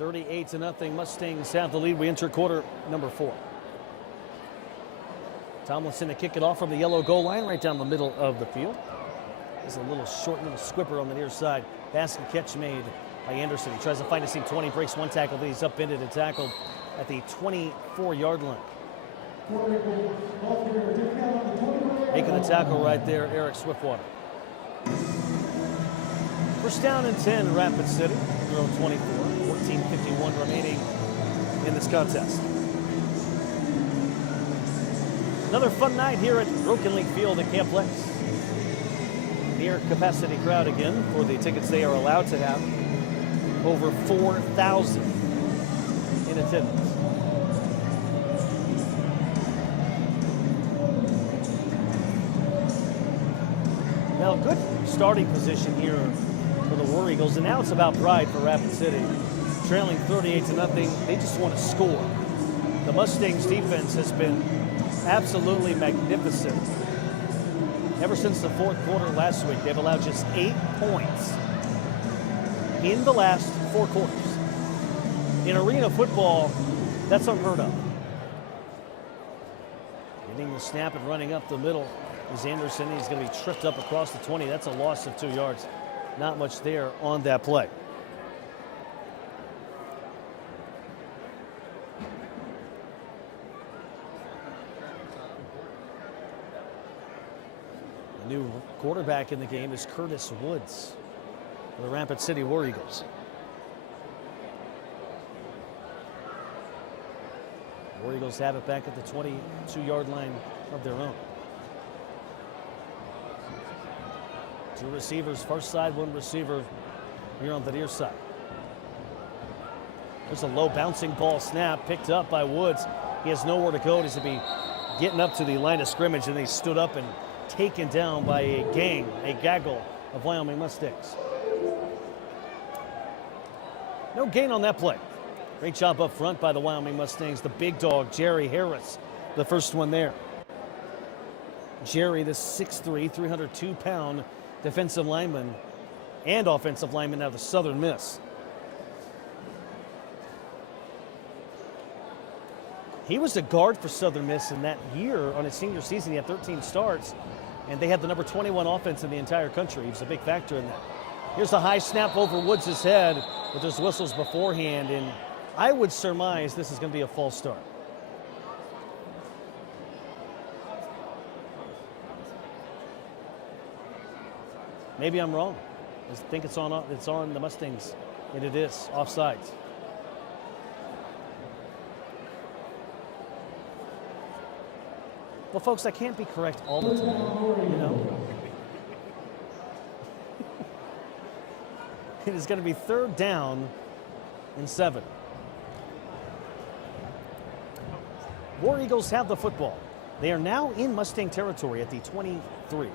38-0, Mustangs have the lead. We enter quarter number 4. Tomlinson to kick it off from the yellow goal line right down the middle of the field. There's a little short little squipper on the near side. Basket catch made by Anderson. He tries to find a seam 20, breaks one tackle, then he's upended and tackled at the 24-yard line. Making the tackle right there, Eric Swiftwater. First down and 10, Rapid City. Their own 24, 14:51 remaining in this contest. Another fun night here at Broken Link Field at Camp Lex. Near capacity crowd again for the tickets they are allowed to have. Over 4,000 in attendance. Now, good starting position here for the War Eagles, and now it's about pride for Rapid City. Trailing 38-0, they just want to score. The Mustangs defense has been absolutely magnificent. Ever since the fourth quarter last week, they've allowed just 8 points in the last 4 quarters. In arena football, that's unheard of. Getting the snap and running up the middle is Anderson. He's going to be tripped up across the 20. That's a loss of 2 yards. Not much there on that play. The new quarterback in the game is Curtis Woods for the Rapid City War Eagles. War Eagles have it back at the 22-yard line of their own. 2 receivers, far side, 1 receiver here on the near side. There's a low bouncing ball snap picked up by Woods. He has nowhere to go. He's to be getting up to the line of scrimmage, and he stood up and taken down by a gaggle of Wyoming Mustangs. No gain on that play. Great job up front by the Wyoming Mustangs. The big dog, Jerry Harris, the first one there. Jerry, the 6'3", 302-pound defensive lineman and offensive lineman out of the Southern Miss. He was a guard for Southern Miss in that year. On his senior season, he had 13 starts, and they had the number 21 offense in the entire country. He was a big factor in that. Here's a high snap over Woods' head with those whistles beforehand, and I would surmise this is going to be a false start. Maybe I'm wrong. I think it's on the Mustangs, and it is offsides. Well, folks, I can't be correct all the time, you know. It is going to be 3rd down and 7. War Eagles have the football. They are now in Mustang territory at the 23.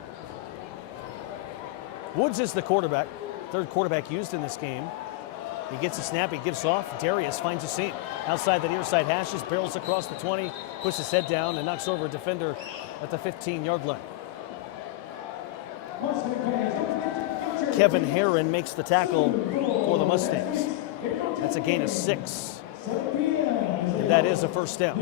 Woods is the quarterback, 3rd quarterback used in this game. He gets a snap, he gives off. Darius finds a seam. Outside the near side hashes, barrels across the 20, puts his head down and knocks over a defender at the 15-yard line. Kevin Herron makes the tackle for the Mustangs. That's a gain of 6. And that is a first down.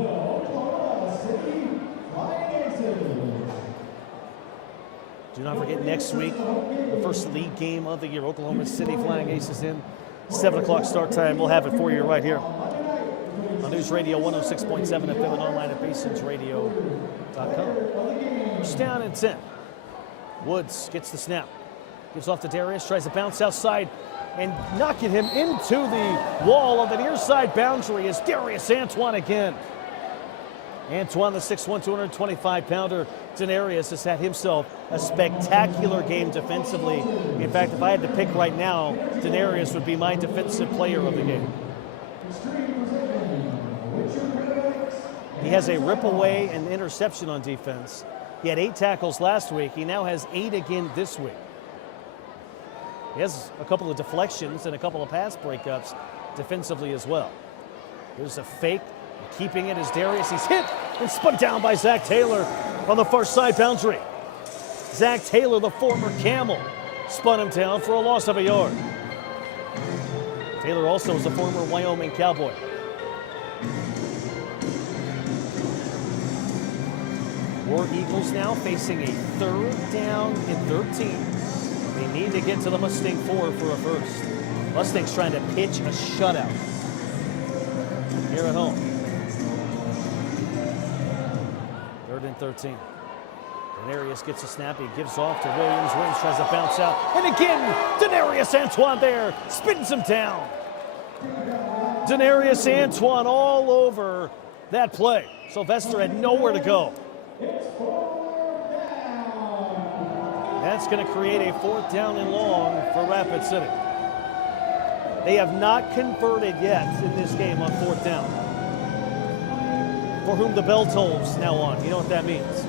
Do not forget next week, the first league game of the year. Oklahoma City Flying Aces in. 7 o'clock start time. We'll have it for you right here on News Radio 106.7 FM and online at BasonsRadio.com. First down and 10. Woods gets the snap. Gives off to Darius, tries to bounce outside and knocking him into the wall of the near side boundary is Darius Antoine again. Antoine, the 6'1", 225-pounder, Denarius has had himself a spectacular game defensively. In fact, if I had to pick right now, Denarius would be my defensive player of the game. He has a rip away and interception on defense. He had 8 tackles last week. He now has 8 again this week. He has a couple of deflections and a couple of pass breakups defensively as well. Here's a fake. Keeping it is Darius. He's hit and spun down by Zach Taylor on the far side boundary. Zach Taylor, the former Camel, spun him down for a loss of a yard. Taylor also is a former Wyoming Cowboy. War Eagles now facing a 3rd down and 13. They need to get to the Mustang 4 for a first. Mustangs trying to pitch a shutout here at home. 3rd and 13. Denarius gets a snap. He gives off to Williams. Williams tries to bounce out. And again, Denarius Antoine there spins him down. Denarius Antoine all over that play. Sylvester had nowhere to go. That's going to create a 4th down and long for Rapid City. They have not converted yet in this game on 4th down. For whom the bell tolls now on. You know what that means.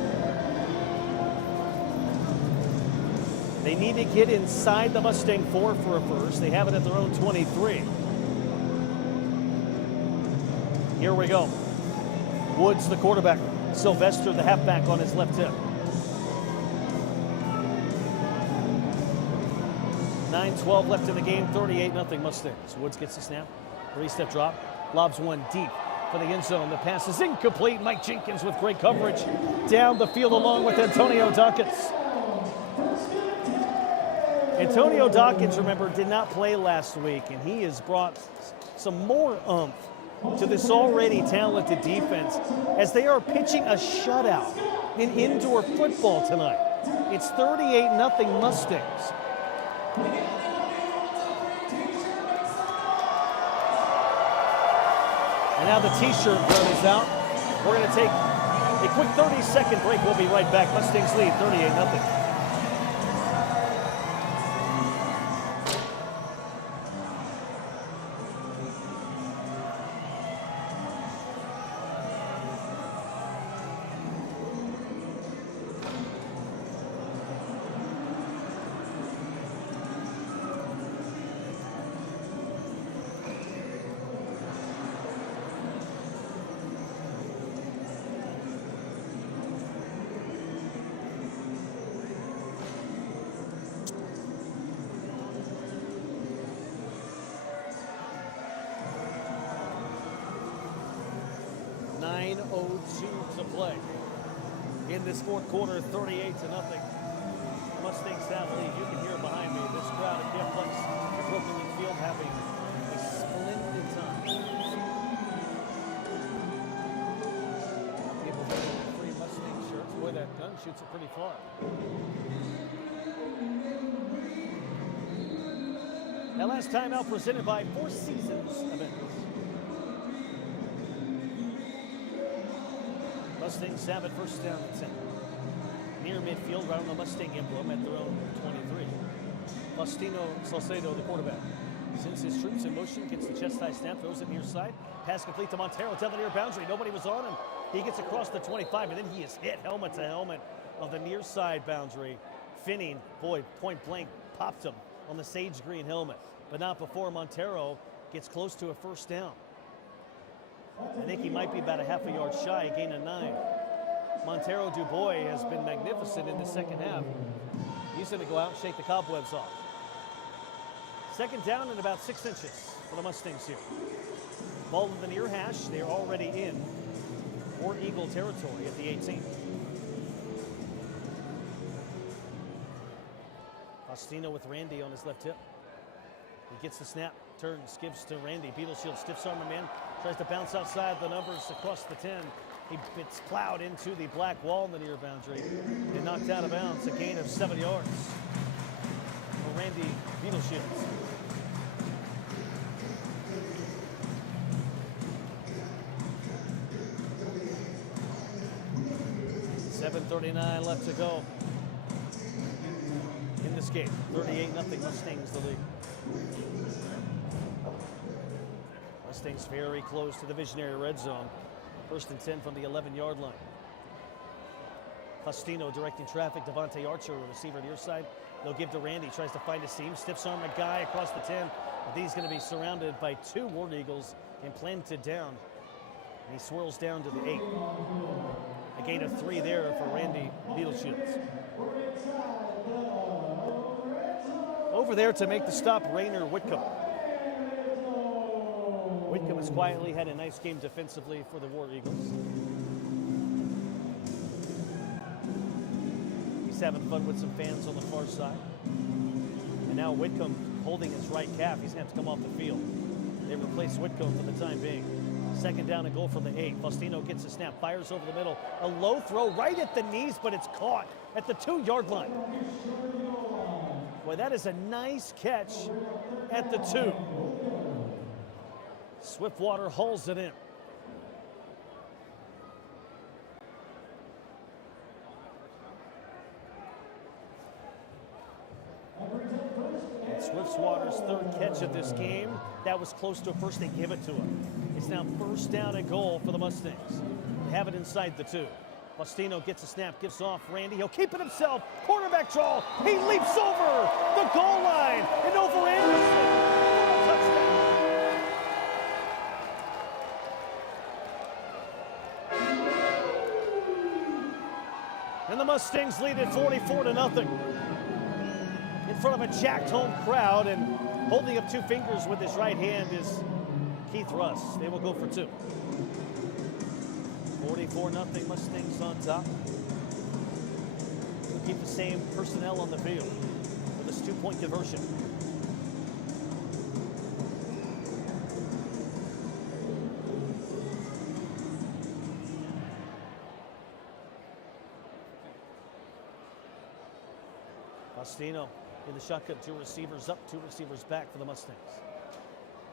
They need to get inside the Mustang 4 for a first. They have it at their own 23. Here we go. Woods, the quarterback. Sylvester, the halfback, on his left hip. 9-12 left in the game, 38-0 Mustangs. Woods gets the snap, 3-step drop, lobs one deep for the end zone. The pass is incomplete. Mike Jenkins with great coverage down the field along with Antonio Dawkins. Antonio Dawkins, remember, did not play last week, and he has brought some more oomph to this already talented defense as they are pitching a shutout in indoor football tonight. It's 38-0 Mustangs. And now the t-shirt run is out. We're going to take a quick 30-second break. We'll be right back. Mustangs lead 38-0. To play in this 4th quarter, 38-0. Mustangs have the lead. You can hear behind me this crowd at Camplex at Brooklyn Field having a splendid time. People wearing free Mustang shirts. Boy, that gun shoots it pretty far. That last timeout presented by Four Seasons Events. Mustangs have it, 1st down and 10. Near midfield, right on the Mustang emblem at their own 23. Faustino Salcedo, the quarterback. Sends his troops in motion, gets the chest-high snap, throws it near side. Pass complete to Montero, down the near boundary. Nobody was on him. He gets across the 25, and then he is hit helmet to helmet of the near side boundary. Finning, boy, point blank, popped him on the sage green helmet, but not before Montero gets close to a 1st down. I think he might be about a half a yard shy, gain of 9. Montero Dubois has been magnificent in the second half. He's going to go out and shake the cobwebs off. 2nd down and about 6 inches for the Mustangs here. Ball to the near hash. They're already in War Eagle territory at the 18. Faustino with Randy on his left hip. He gets the snap, turns, gives to Randy. Beetleshield stiffs arm a man, tries to bounce outside the numbers across the 10. It's plowed into the black wall in the near boundary and knocked out of bounds, a gain of 7 yards for Randy Beetleshield. .39 left to go in this game. 38-0 Mustangs the lead. Mustangs very close to the visionary red zone. 1st and 10 from the 11-yard line. Faustino directing traffic. Devontae Archer, receiver near side. They'll give to Randy. Tries to find a seam. Stiffs arm a guy across the 10. But he's going to be surrounded by 2 War Eagles and planted down. And he swirls down to the 8. A gain of 3 there for Randy Beetleshields. Over there to make the stop, Rainer Whitcomb. Travis quietly had a nice game defensively for the War Eagles. He's having fun with some fans on the far side. And now Whitcomb holding his right calf. He's going to have to come off the field. They replace Whitcomb for the time being. 2nd down and goal from the 8. Faustino gets a snap, fires over the middle. A low throw right at the knees, but it's caught at the 2-yard line. Boy, that is a nice catch at the 2. Swiftwater hauls it in. And Swiftwater's 3rd catch of this game. That was close to a first. They give it to him. It's now 1st down and goal for the Mustangs. They have it inside the 2. Faustino gets a snap, gives off Randy. He'll keep it himself. Quarterback draw. He leaps over the goal line and over Anderson for a touchdown. And the Mustangs lead at 44-0. In front of a jacked home crowd, and holding up 2 fingers with his right hand is Keith Russ. They will go for 2. 44-0 Mustangs on top. We'll keep the same personnel on the field for this 2-point conversion. Faustino in the shotgun, 2 receivers up, 2 receivers back for the Mustangs.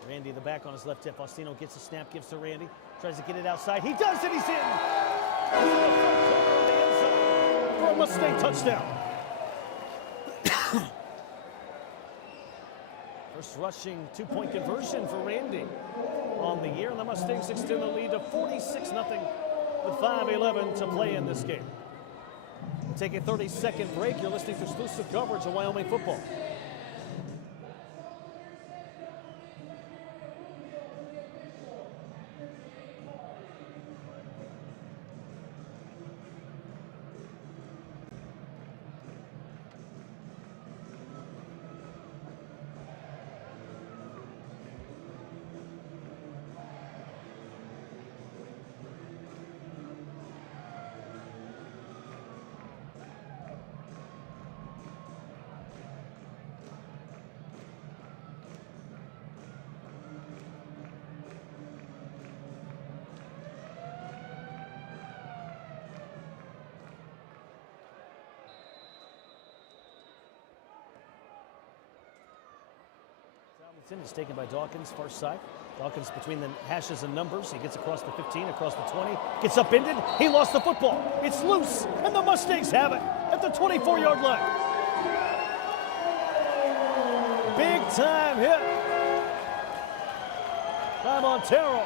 Randy the back on his left hip. Faustino gets a snap, gives to Randy. Tries to get it outside. He does it. He's in. For a Mustang touchdown. First rushing 2-point conversion for Randy on the year. And the Mustangs extend the lead to 46-0 with 5:11 to play in this game. We'll take a 30-second break. You're listening to exclusive coverage of Wyoming football. It's taken by Dawkins, far side. Dawkins between the hashes and numbers. He gets across the 15, across the 20. Gets upended. He lost the football. It's loose, and the Mustangs have it at the 24-yard line. Big time hit by Montero.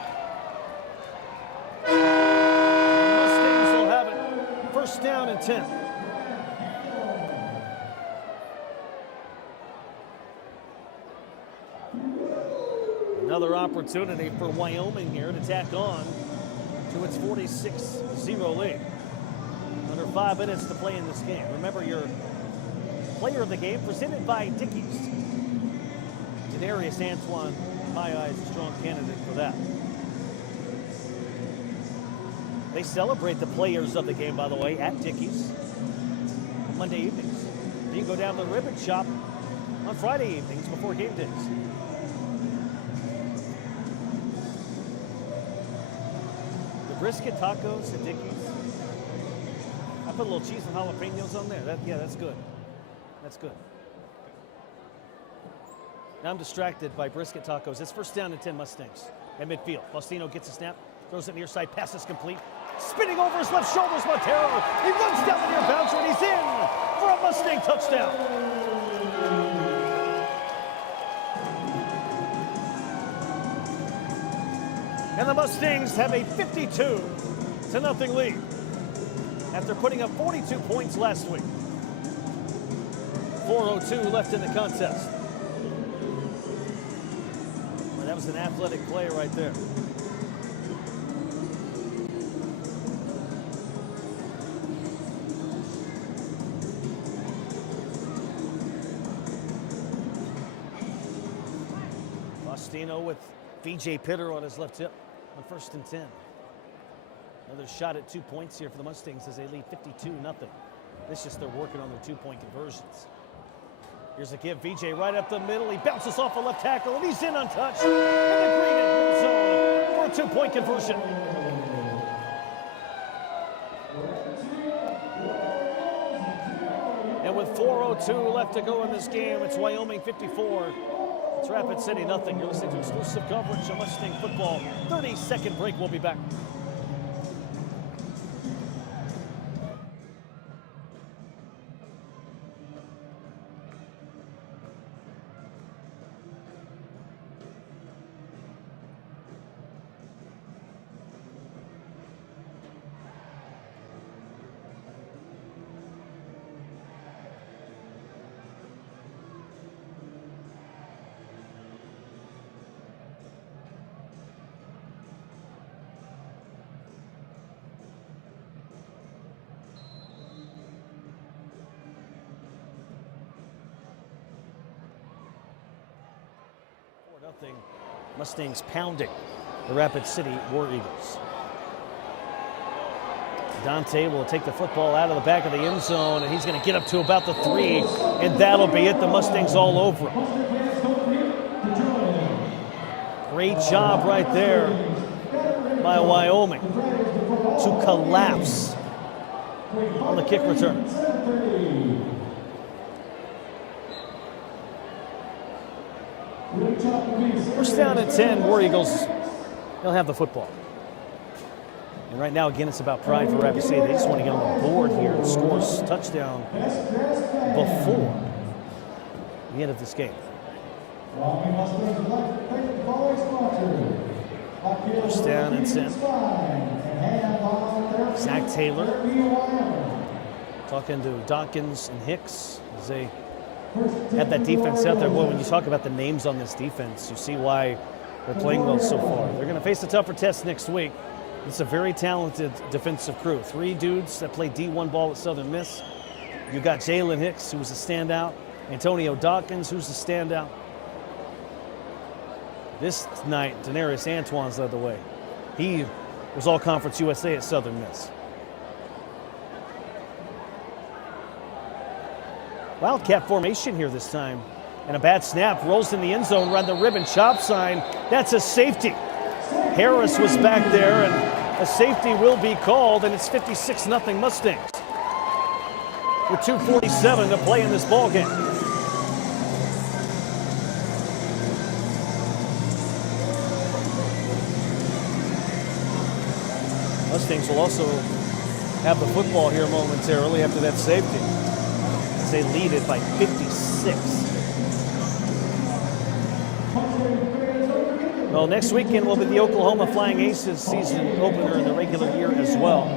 Mustangs will have it. 1st down and 10. Another opportunity for Wyoming here to tack on to its 46-0 lead. Under 5 minutes to play in this game. Remember, your player of the game presented by Dickies. Denarius Antoine, in my eyes, a strong candidate for that. They celebrate the players of the game, by the way, at Dickies Monday evenings. You can go down to the ribbon shop on Friday evenings before game days. Brisket tacos at Dickies. I put a little cheese and jalapenos on there. That's good. That's good. Now I'm distracted by brisket tacos. It's 1st down and 10 Mustangs at midfield. Faustino gets a snap, throws it near side, pass is complete. Spinning over his left shoulder is Montero. He runs down the near boundary and he's in for a Mustang touchdown. And the Mustangs have a 52-0 lead after putting up 42 points last week. 4:02 left in the contest. Well, that was an athletic play right there. Faustino with VJ Pitter on his left hip on 1st and 10. Another shot at 2 points here for the Mustangs as they lead 52-0. This is they're working on their 2-point conversions. Here's a give, VJ right up the middle. He bounces off a left tackle and he's in untouched. In the green end zone for a 2-point conversion. And with 4:02 left to go in this game, it's Wyoming 54. It's Rapid City nothing. You're listening to exclusive coverage of Mustang football. 30-second break. We'll be back. Nothing. Mustangs pounding the Rapid City War Eagles. Dante will take the football out of the back of the end zone, and he's going to get up to about the 3, and that'll be it. The Mustangs all over him. Great job right there by Wyoming to collapse on the kick return. First down at 10, War Eagles, they'll have the football. And right now, again, it's about pride for Rapid City. They just want to get on the board here and score a touchdown before the end of this game. First down and 10. Zach Taylor talking to Dawkins and Hicks as they had that defense out there. Boy, when you talk about the names on this defense, you see why they're playing well so far. They're going to face a tougher test next week. It's a very talented defensive crew. 3 dudes that play D1 ball at Southern Miss. You got Jalen Hicks, who was a standout. Antonio Dawkins, who's a standout. This night, Denarius Antoine's led the way. He was All-Conference USA at Southern Miss. Wildcat formation here this time. And a bad snap, rolls in the end zone, run the ribbon chop sign. That's a safety. Harris was back there, and a safety will be called, and it's 56-0 Mustangs with 2:47 to play in this ball game. Mustangs will also have the football here momentarily after that safety. They lead it by 56. Well, next weekend will be the Oklahoma Flying Aces season opener in the regular year as well.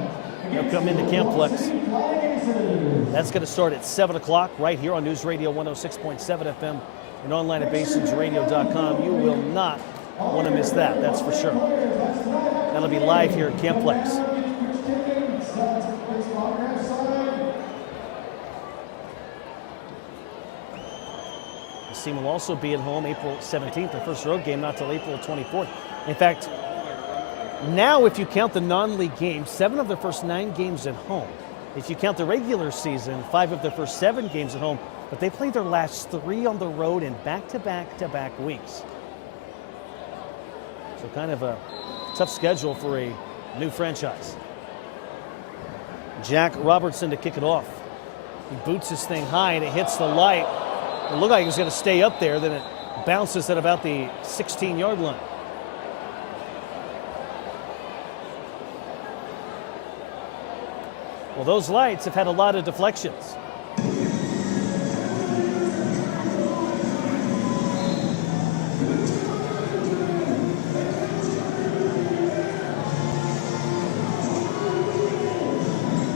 They'll come into Camplex. That's going to start at 7 o'clock right here on News Radio 106.7 FM and online at BasonsRadio.com. You will not want to miss that, that's for sure. That'll be live here at Camplex. Team will also be at home April 17th, their first road game, not till April 24th. In fact, now if you count the non-league games, 7 of their first 9 games at home. If you count the regular season, 5 of their first 7 games at home, but they played their last 3 on the road in back-to-back-to-back weeks. So kind of a tough schedule for a new franchise. Jack Robertson to kick it off. He boots this thing high and it hits the light. It looked like it was going to stay up there, then it bounces at about the 16-yard line. Well, those lights have had a lot of deflections.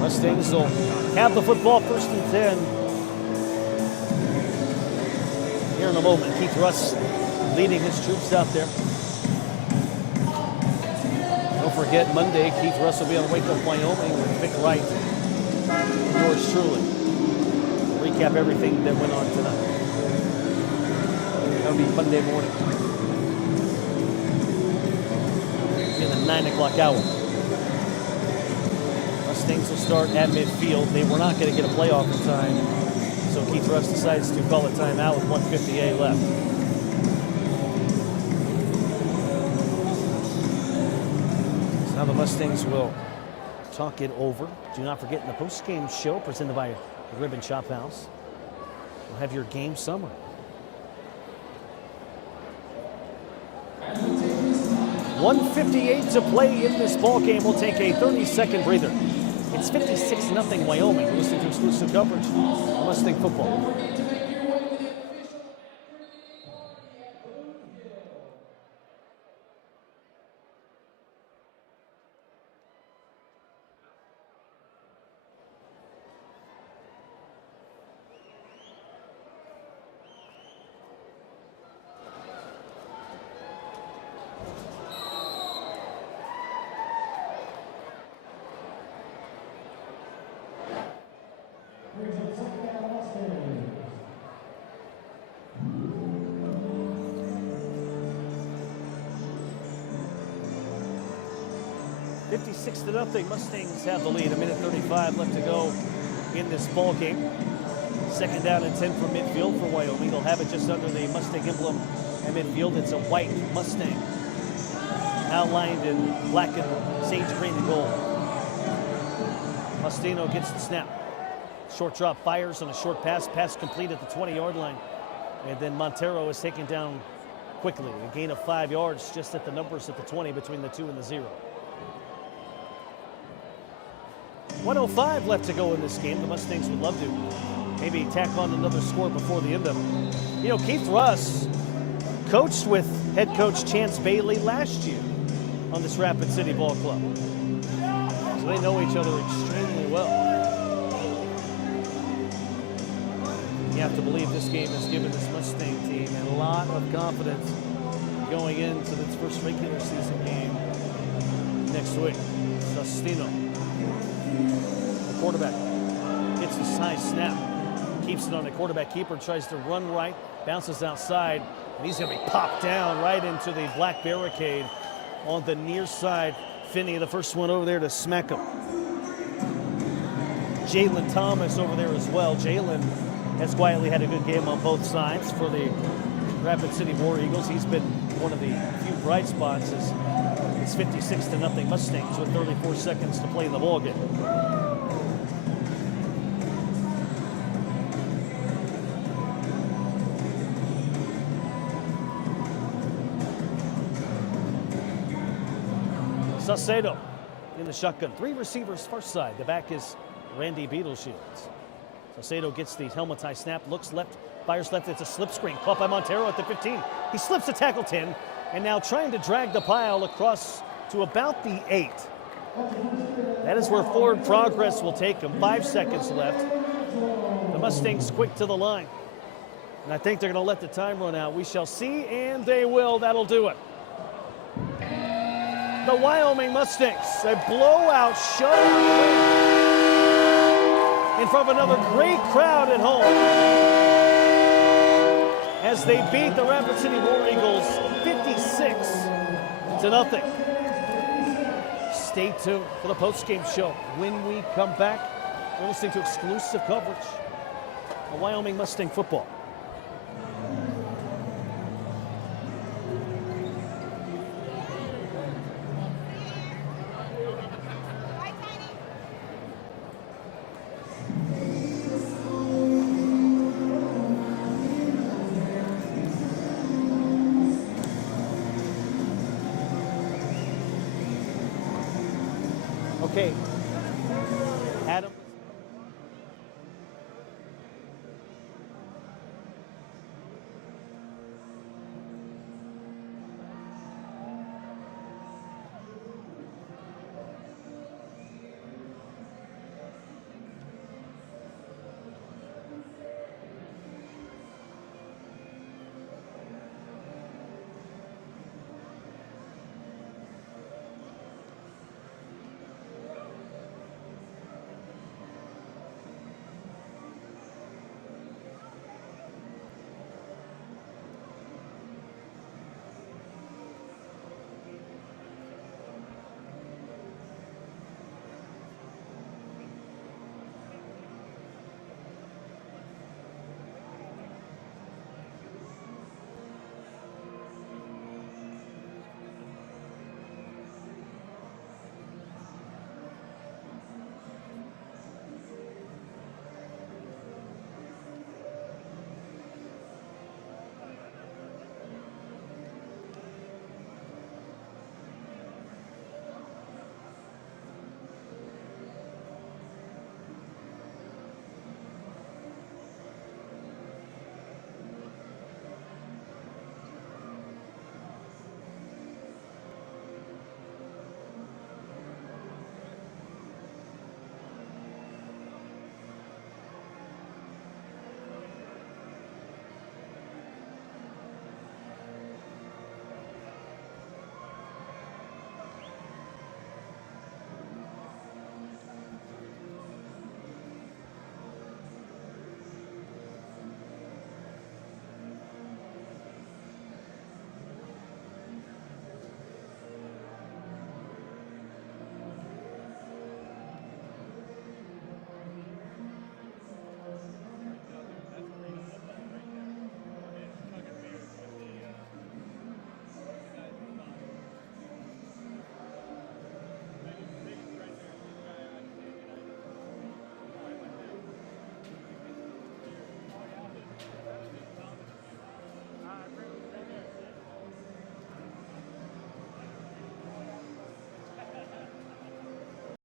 Mustangs will have the football, 1st and 10. Here in a moment, Keith Russ leading his troops out there. Don't forget, Monday, Keith Russ will be on Wake Up, Wyoming with Vic Wright. Yours truly. Recap everything that went on tonight. That'll be Monday morning. 9 o'clock hour. Mustangs will start at midfield. They were not going to get a playoff in time, so Keith Russ decides to call a timeout with 1:58 left. So now the Mustangs will talk it over. Do not forget, in the post-game show presented by Ribbon Chop House, we'll have your game summary. 1:58 to play in this ball game. We'll take a 30-second breather. It's 56-0 Wyoming. You're listening to exclusive coverage of Mustang football. Brings up second down, Mustangs. 56-0. Mustangs have the lead. 1:35 left to go in this ball game. Second down and 10 from midfield for Wyoming. They'll have it just under the Mustang emblem at midfield. It's a white Mustang, outlined in black and sage green and gold. Mustino gets the snap. Short drop, fires on a short pass. Pass complete at the 20-yard line. And then Montero is taken down quickly. A gain of 5 yards just at the numbers at the 20 between the 2 and the 0. 1:05 left to go in this game. The Mustangs would love to maybe tack on another score before the end of it. You know, Keith Russ coached with head coach Chance Bailey last year on this Rapid City Ball Club. So they know each other extremely well. You have to believe this game has given this Mustang team a lot of confidence going into its first regular season game next week. Sustino, the quarterback, gets the high snap, keeps it on the quarterback keeper, tries to run right, bounces outside, and he's going to be popped down right into the black barricade on the near side. Finney, the first one over there to smack him. Jalen Thomas over there as well. Jalen has quietly had a good game on both sides for the Rapid City War Eagles. He's been one of the few bright spots as it's 56-0 Mustangs with 34 seconds to play in the ball game. Saucedo in the shotgun. 3 receivers far side. The back is Randy Beetleshields. Saucedo gets the helmet high snap, looks left, fires left. It's a slip screen caught by Montero at the 15. He slips a tackle 10 and now trying to drag the pile across to about the 8. That is where forward progress will take him. 5 seconds left. The Mustangs quick to the line. And I think they're going to let the time run out. We shall see, and they will. That'll do it. The Wyoming Mustangs, a blowout show in front of another great crowd at home as they beat the Rapid City War Eagles 56-0. Stay tuned for the post-game show. When we come back, we're listening to exclusive coverage of Wyoming Mustang football. Okay,